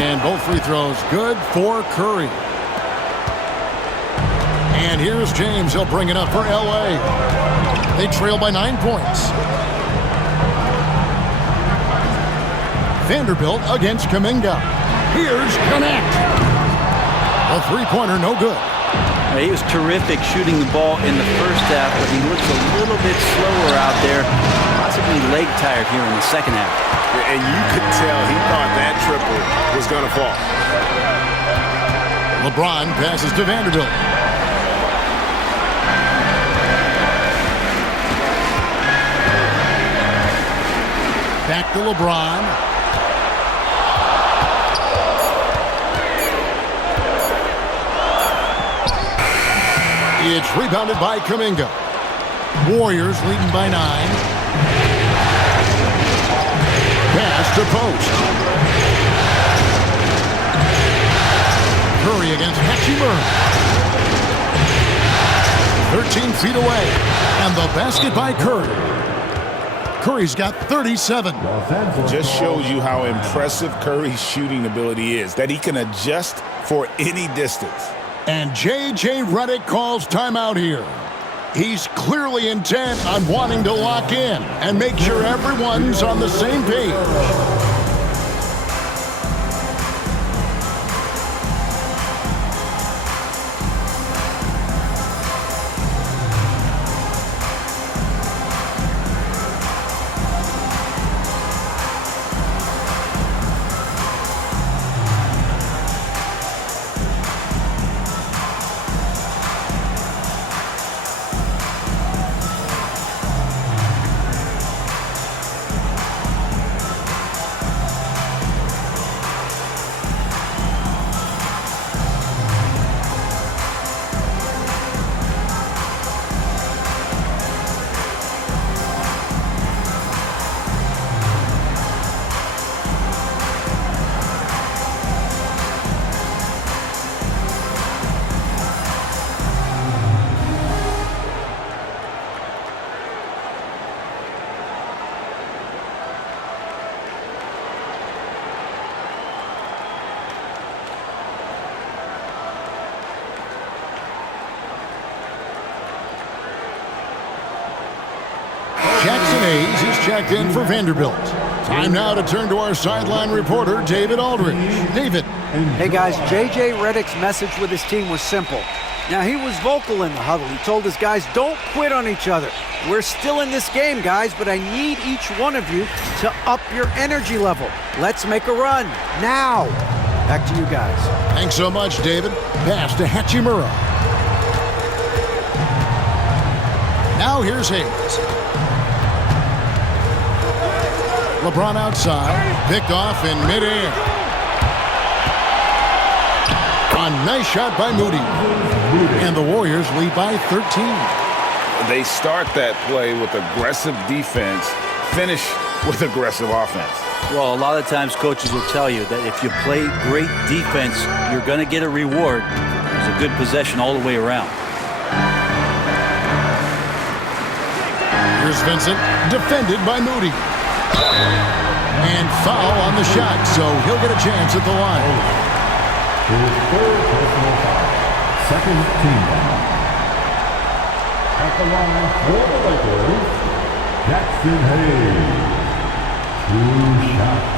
And both free throws good for Curry. And here's James. He'll bring it up for L.A. They trail by 9 points. Vanderbilt against Kuminga. Here's Connect. A three-pointer, no good. He was terrific shooting the ball in the first half, but he looks a little bit slower out there, possibly leg tired here in the second half. And you could tell he thought that triple was going to fall. LeBron passes to Vanderbilt. Back to LeBron. It's rebounded by Kuminga. Warriors leading by 9. Pass to post. Curry against Hachimura. 13 feet away. And the basket by Curry. Curry's got 37. Just shows you how impressive Curry's shooting ability is, that he can adjust for any distance. And J.J. Redick calls timeout here. He's clearly intent on wanting to lock in and make sure everyone's on the same page. checked in for Vanderbilt. Time now to turn to our sideline reporter, David Aldridge. David. Hey, guys, J.J. Redick's message with his team was simple. Now, he was vocal in the huddle. He told his guys, don't quit on each other. We're still in this game, guys, but I need each one of you to up your energy level. Let's make a run, now. Back to you guys. Thanks so much, David. Pass to Hachimura. Now here's Hayes. LeBron outside, picked off in midair. A nice shot by Moody. And the Warriors lead by 13. They start that play with aggressive defense, finish with aggressive offense. Well, a lot of times coaches will tell you that if you play great defense, you're going to get a reward. It's a good possession all the way around. Here's Vincent, defended by Moody. And foul on the shot, so he'll get a chance at the line. His third personal foul. Second team foul. At the line for the Lakers, Jackson Hayes. 2 shots.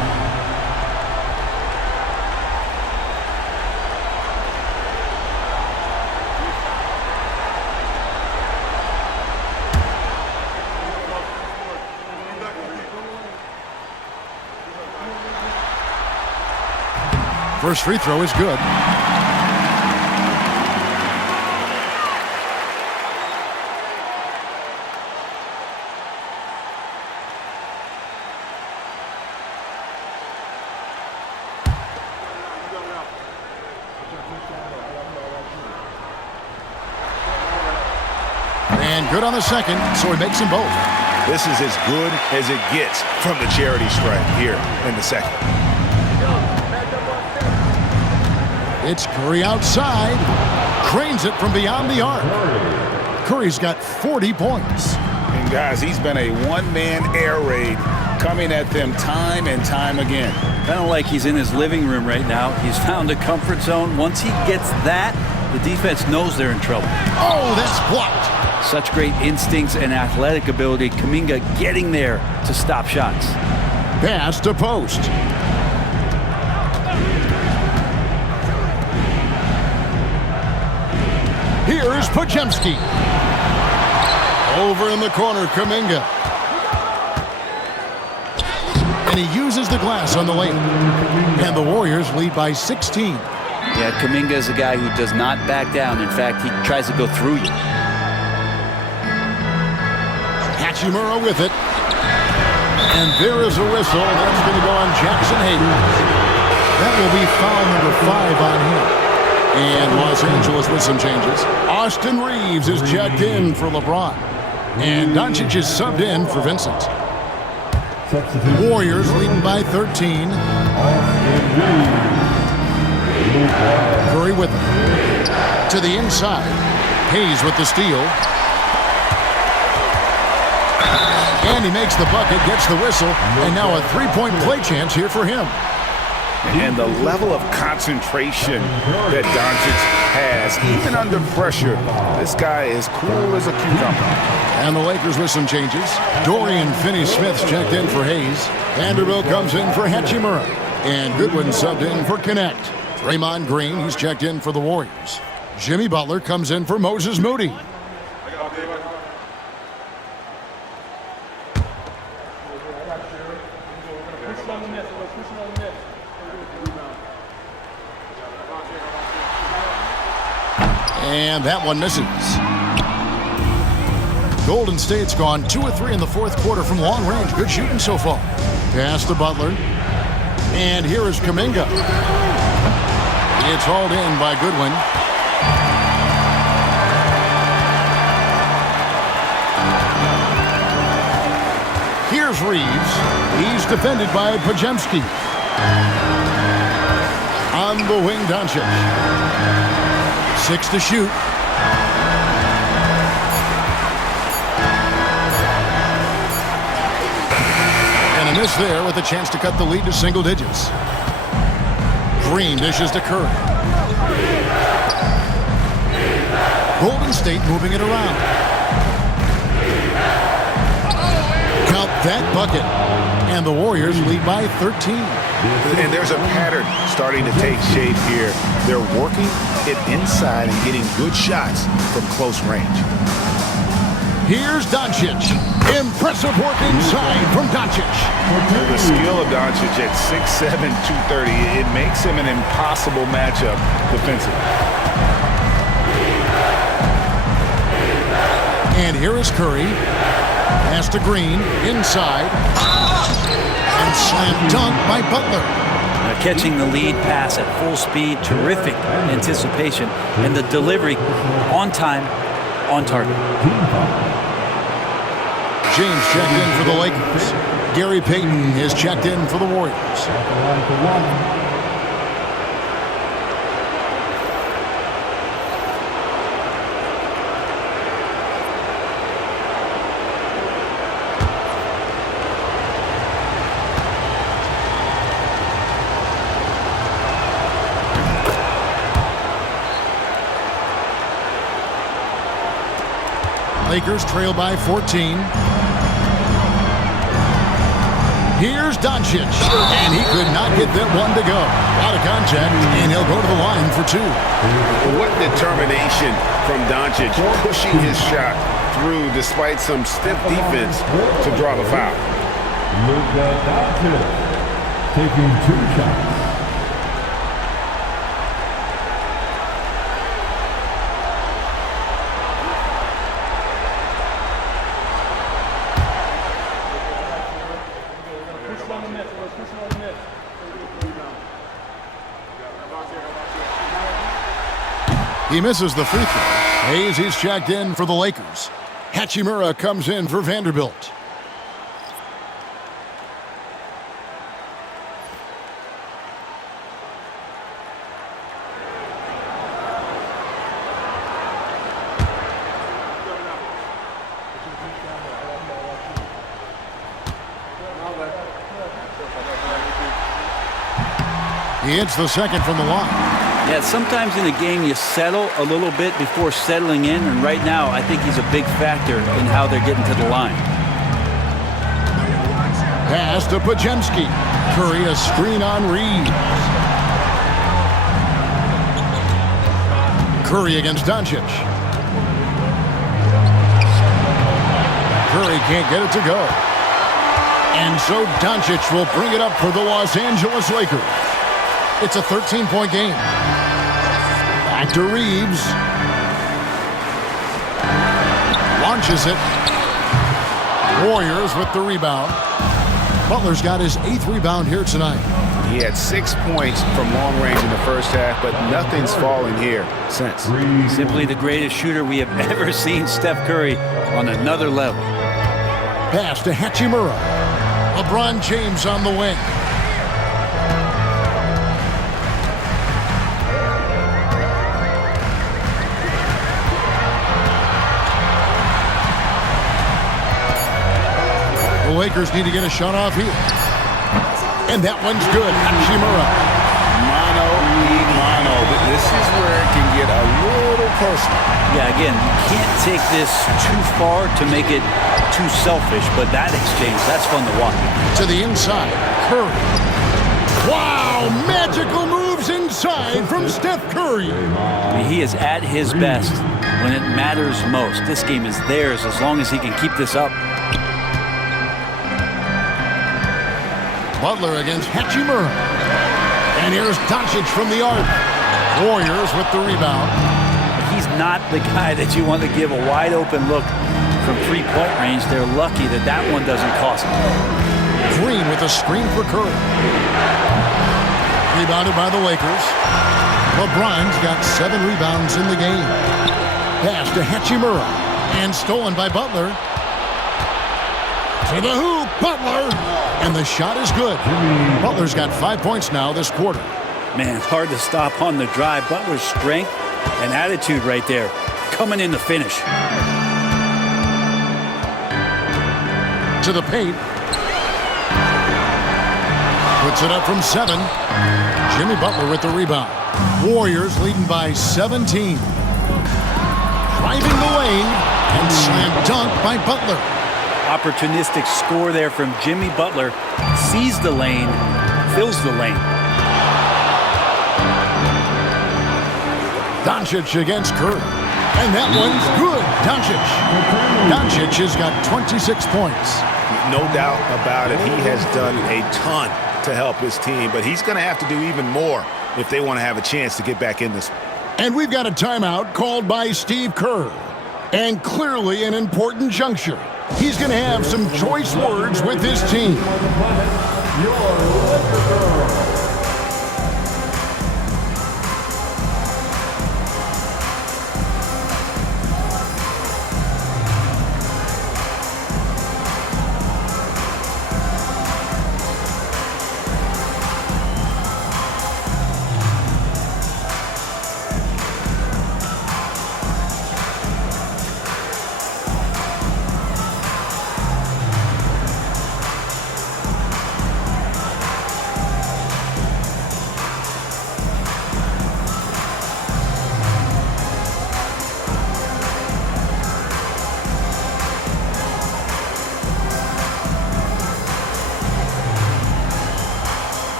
First free throw is good. And good on the second, so he makes them both. This is as good as it gets from the charity stripe here in the second. It's Curry outside. Cranes it from beyond the arc. Curry's got 40 points. And guys, he's been a one-man air raid coming at them time and time again. Kind of like he's in his living room right now. He's found a comfort zone. Once he gets that, the defense knows they're in trouble. Oh, that's blocked. Such great instincts and athletic ability. Kuminga getting there to stop shots. Pass to post. Here's Podziemski. Over in the corner, Kuminga. And he uses the glass on the layup. And the Warriors lead by 16. Yeah, Kuminga is a guy who does not back down. In fact, he tries to go through you. Hachimura with it. And there is a whistle. That's going to go on Jackson Hayes. That will be foul number 5 on him. And Los Angeles with some changes. Austin Reeves is checked in for LeBron. And Doncic is subbed in for Vincent. Warriors leading by 13. Curry with it. To the inside. Hayes with the steal. And he makes the bucket, gets the whistle, and now a three-point play chance here for him. And the level of concentration that Doncic has, even under pressure, this guy is cool as a cucumber. And the Lakers with some changes. Dorian Finney-Smith's checked in for Hayes. Vanderbilt comes in for Hachimura. And Goodwin subbed in for Connect. Draymond Green, he's checked in for the Warriors. Jimmy Butler comes in for Moses Moody. And that one misses. Golden State's gone 2 of 3 in the fourth quarter from long range. Good shooting so far. Pass to Butler. And here is Kuminga. It's hauled in by Goodwin. Here's Reeves. He's defended by Podziemski. On the wing, Doncic. 6 to shoot. And a miss there with a chance to cut the lead to single digits. Green dishes to Curry. Golden State moving it around. Count that bucket. And the Warriors lead by 13. And there's a pattern starting to take shape here. They're working it inside and getting good shots from close range. Here's Doncic. Impressive work inside from Doncic. The skill of Doncic at 6'7", 230, it makes him an impossible matchup defensively. And here is Curry. Pass to Green, inside. And slam dunk by Butler. Catching the lead pass at full speed, terrific anticipation, and the delivery on time, on target. James checked in for the Lakers. Gary Payton is checked in for the Warriors. Lakers trail by 14. Here's Doncic, and he could not get that one to go. Out of contact, and he'll go to the line for two. What determination from Doncic, pushing his shot through despite some stiff defense to draw the foul. Luka Doncic taking 2 shots. He misses the free throw. Hayes, he's checked in for the Lakers. Hachimura comes in for Vanderbilt. He hits the second from the line. Yeah, sometimes in a game you settle a little bit before settling in, and right now I think he's a big factor in how they're getting to the line. Pass to Pajemski. Curry a screen on Reeves. Curry against Doncic. Curry can't get it to go. And so Doncic will bring it up for the Los Angeles Lakers. It's a 13-point game. Back to Reeves. Launches it. Warriors with the rebound. Butler's got his 8th rebound here tonight. He had 6 points from long range in the first half, but nothing's fallen here since. Simply the greatest shooter we have ever seen, Steph Curry, on another level. Pass to Hachimura. LeBron James on the wing. The Lakers need to get a shot off here. And that one's good. Hachimura. Mano. This is where it can get a little personal. Yeah, again, you can't take this too far to make it too selfish, but that exchange, that's fun to watch. To the inside, Curry. Wow, magical moves inside from Steph Curry. I mean, he is at his best when it matters most. This game is theirs as long as he can keep this up. Butler against Hachimura. And here's Doncic from the arc. Warriors with the rebound. He's not the guy that you want to give a wide open look from three-point range. They're lucky that that one doesn't cost them. Green with a screen for Curry. Rebounded by the Lakers. LeBron's got 7 rebounds in the game. Pass to Hachimura. And stolen by Butler. To the hoop, Butler. And the shot is good. Butler's got 5 points now this quarter. Man, hard to stop on the drive. Butler's strength and attitude right there, coming in to finish. To the paint. Puts it up from 7. Jimmy Butler with the rebound. Warriors leading by 17. Driving the lane and slam dunk by Butler. Opportunistic score there from Jimmy Butler. Sees the lane, fills the lane. Doncic against Curry. And that one's good. Doncic has got 26 points. No doubt about it. He has done a ton to help his team, but he's going to have to do even more if they want to have a chance to get back in this one. And we've got a timeout called by Steve Kerr. And clearly an important juncture. He's going to have some choice words with his team.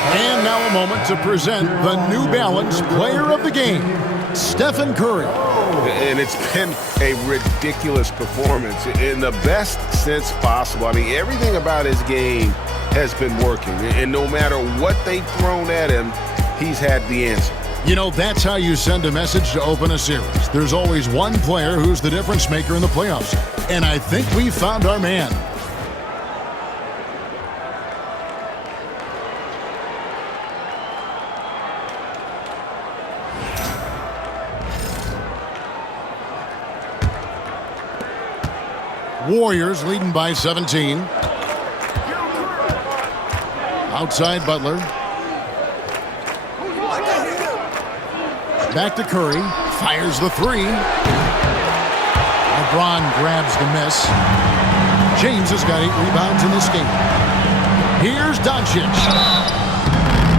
And now a moment to present the New Balance Player of the Game, Stephen Curry. And it's been a ridiculous performance in the best sense possible. I mean, everything about his game has been working. And no matter what they've thrown at him, he's had the answer. You know, that's how you send a message to open a series. There's always one player who's the difference maker in the playoffs. And I think we found our man. Warriors leading by 17. Outside Butler. Back to Curry. Fires the three. LeBron grabs the miss. James has got 8 rebounds in this game. Here's Doncic.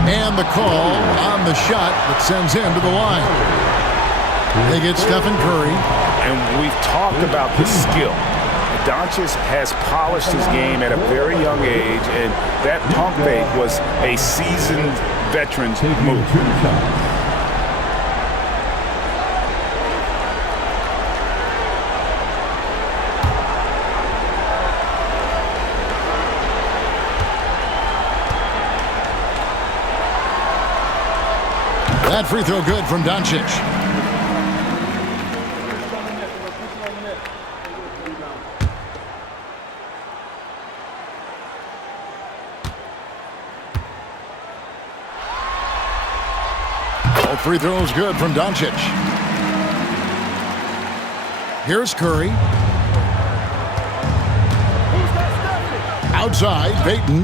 And the call on the shot that sends him to the line. They get Stephen Curry. And we've talked about the skill. Doncic has polished his game at a very young age, and that pump fake was a seasoned veteran's move. That free throw good from Doncic. Free throws good from Doncic. Here's Curry. Outside, Payton.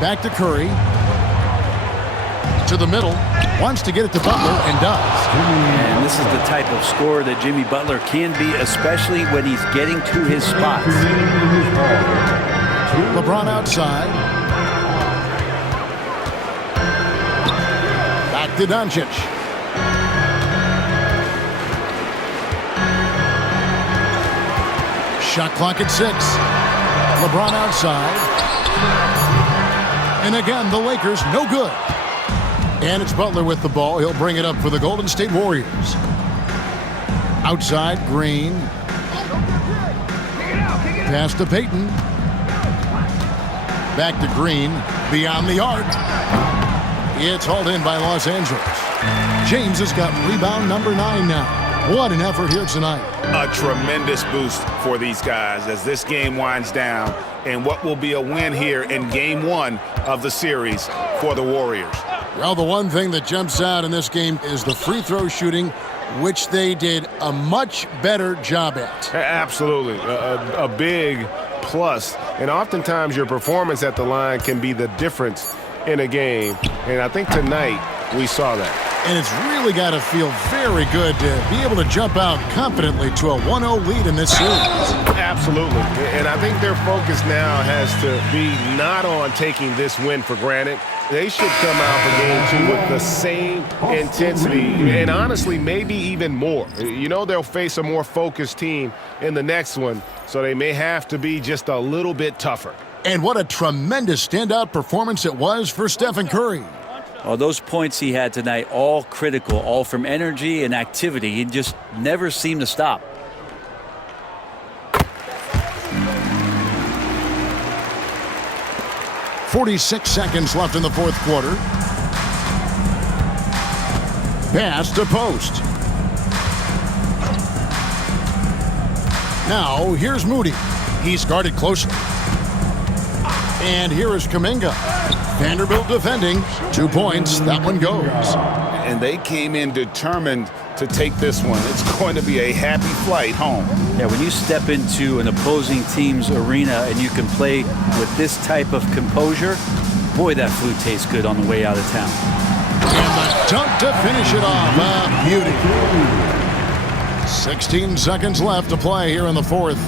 Back to Curry. To the middle. Wants to get it to Butler and does. And this is the type of scorer that Jimmy Butler can be, especially when he's getting to his spots. LeBron outside. Back to Doncic. Shot clock at 6. LeBron outside. And again, the Lakers no good. And it's Butler with the ball. He'll bring it up for the Golden State Warriors. Outside, Green. Pass to Payton. Back to Green. Beyond the arc. It's hauled in by Los Angeles. James has got rebound number 9 now. What an effort here tonight. A tremendous boost for these guys as this game winds down and what will be a win here in game 1 of the series for the Warriors. Well, the one thing that jumps out in this game is the free throw shooting, which they did a much better job at. Absolutely. A big plus. And oftentimes your performance at the line can be the difference in a game. And I think tonight we saw that. And it's really got to feel very good to be able to jump out confidently to a 1-0 lead in this series. Absolutely. And I think their focus now has to be not on taking this win for granted. They should come out for game 2 with the same intensity and honestly maybe even more. You know, they'll face a more focused team in the next one, so they may have to be just a little bit tougher. And what a tremendous standout performance it was for Stephen Curry. Oh, those points he had tonight, all critical, all from energy and activity. He just never seemed to stop. .46 seconds left in the fourth quarter. Pass to Post. Now, here's Moody. He's guarded closely. And here is Kuminga. Vanderbilt defending. 2 points. That one goes. And they came in determined to take this one. It's going to be a happy flight home. Yeah, when you step into an opposing team's arena and you can play with this type of composure, boy, that food tastes good on the way out of town. And the dunk to finish it off. A beauty. 16 seconds left to play here in the fourth.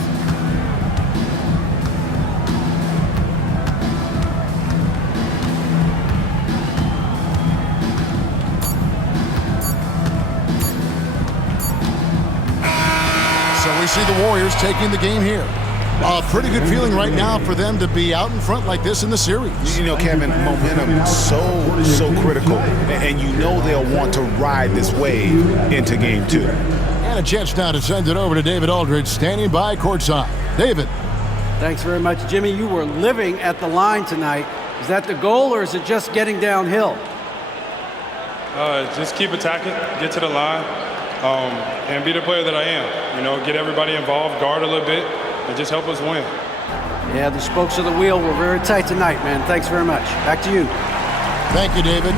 We see the Warriors taking the game here. A pretty good feeling right now for them to be out in front like this in the series. You know, Kevin, momentum so critical, and you know they'll want to ride this wave into game 2. And a chance now to send it over to David Aldridge, standing by courtside. David. Thanks very much, Jimmy. You were living at the line tonight. Is that the goal, or is it just getting downhill? Just keep attacking, get to the line, and be the player that I am. You know, get everybody involved, guard a little bit, and just help us win. Yeah, the spokes of the wheel were very tight tonight, man. Thanks very much. Back to you. Thank you, David.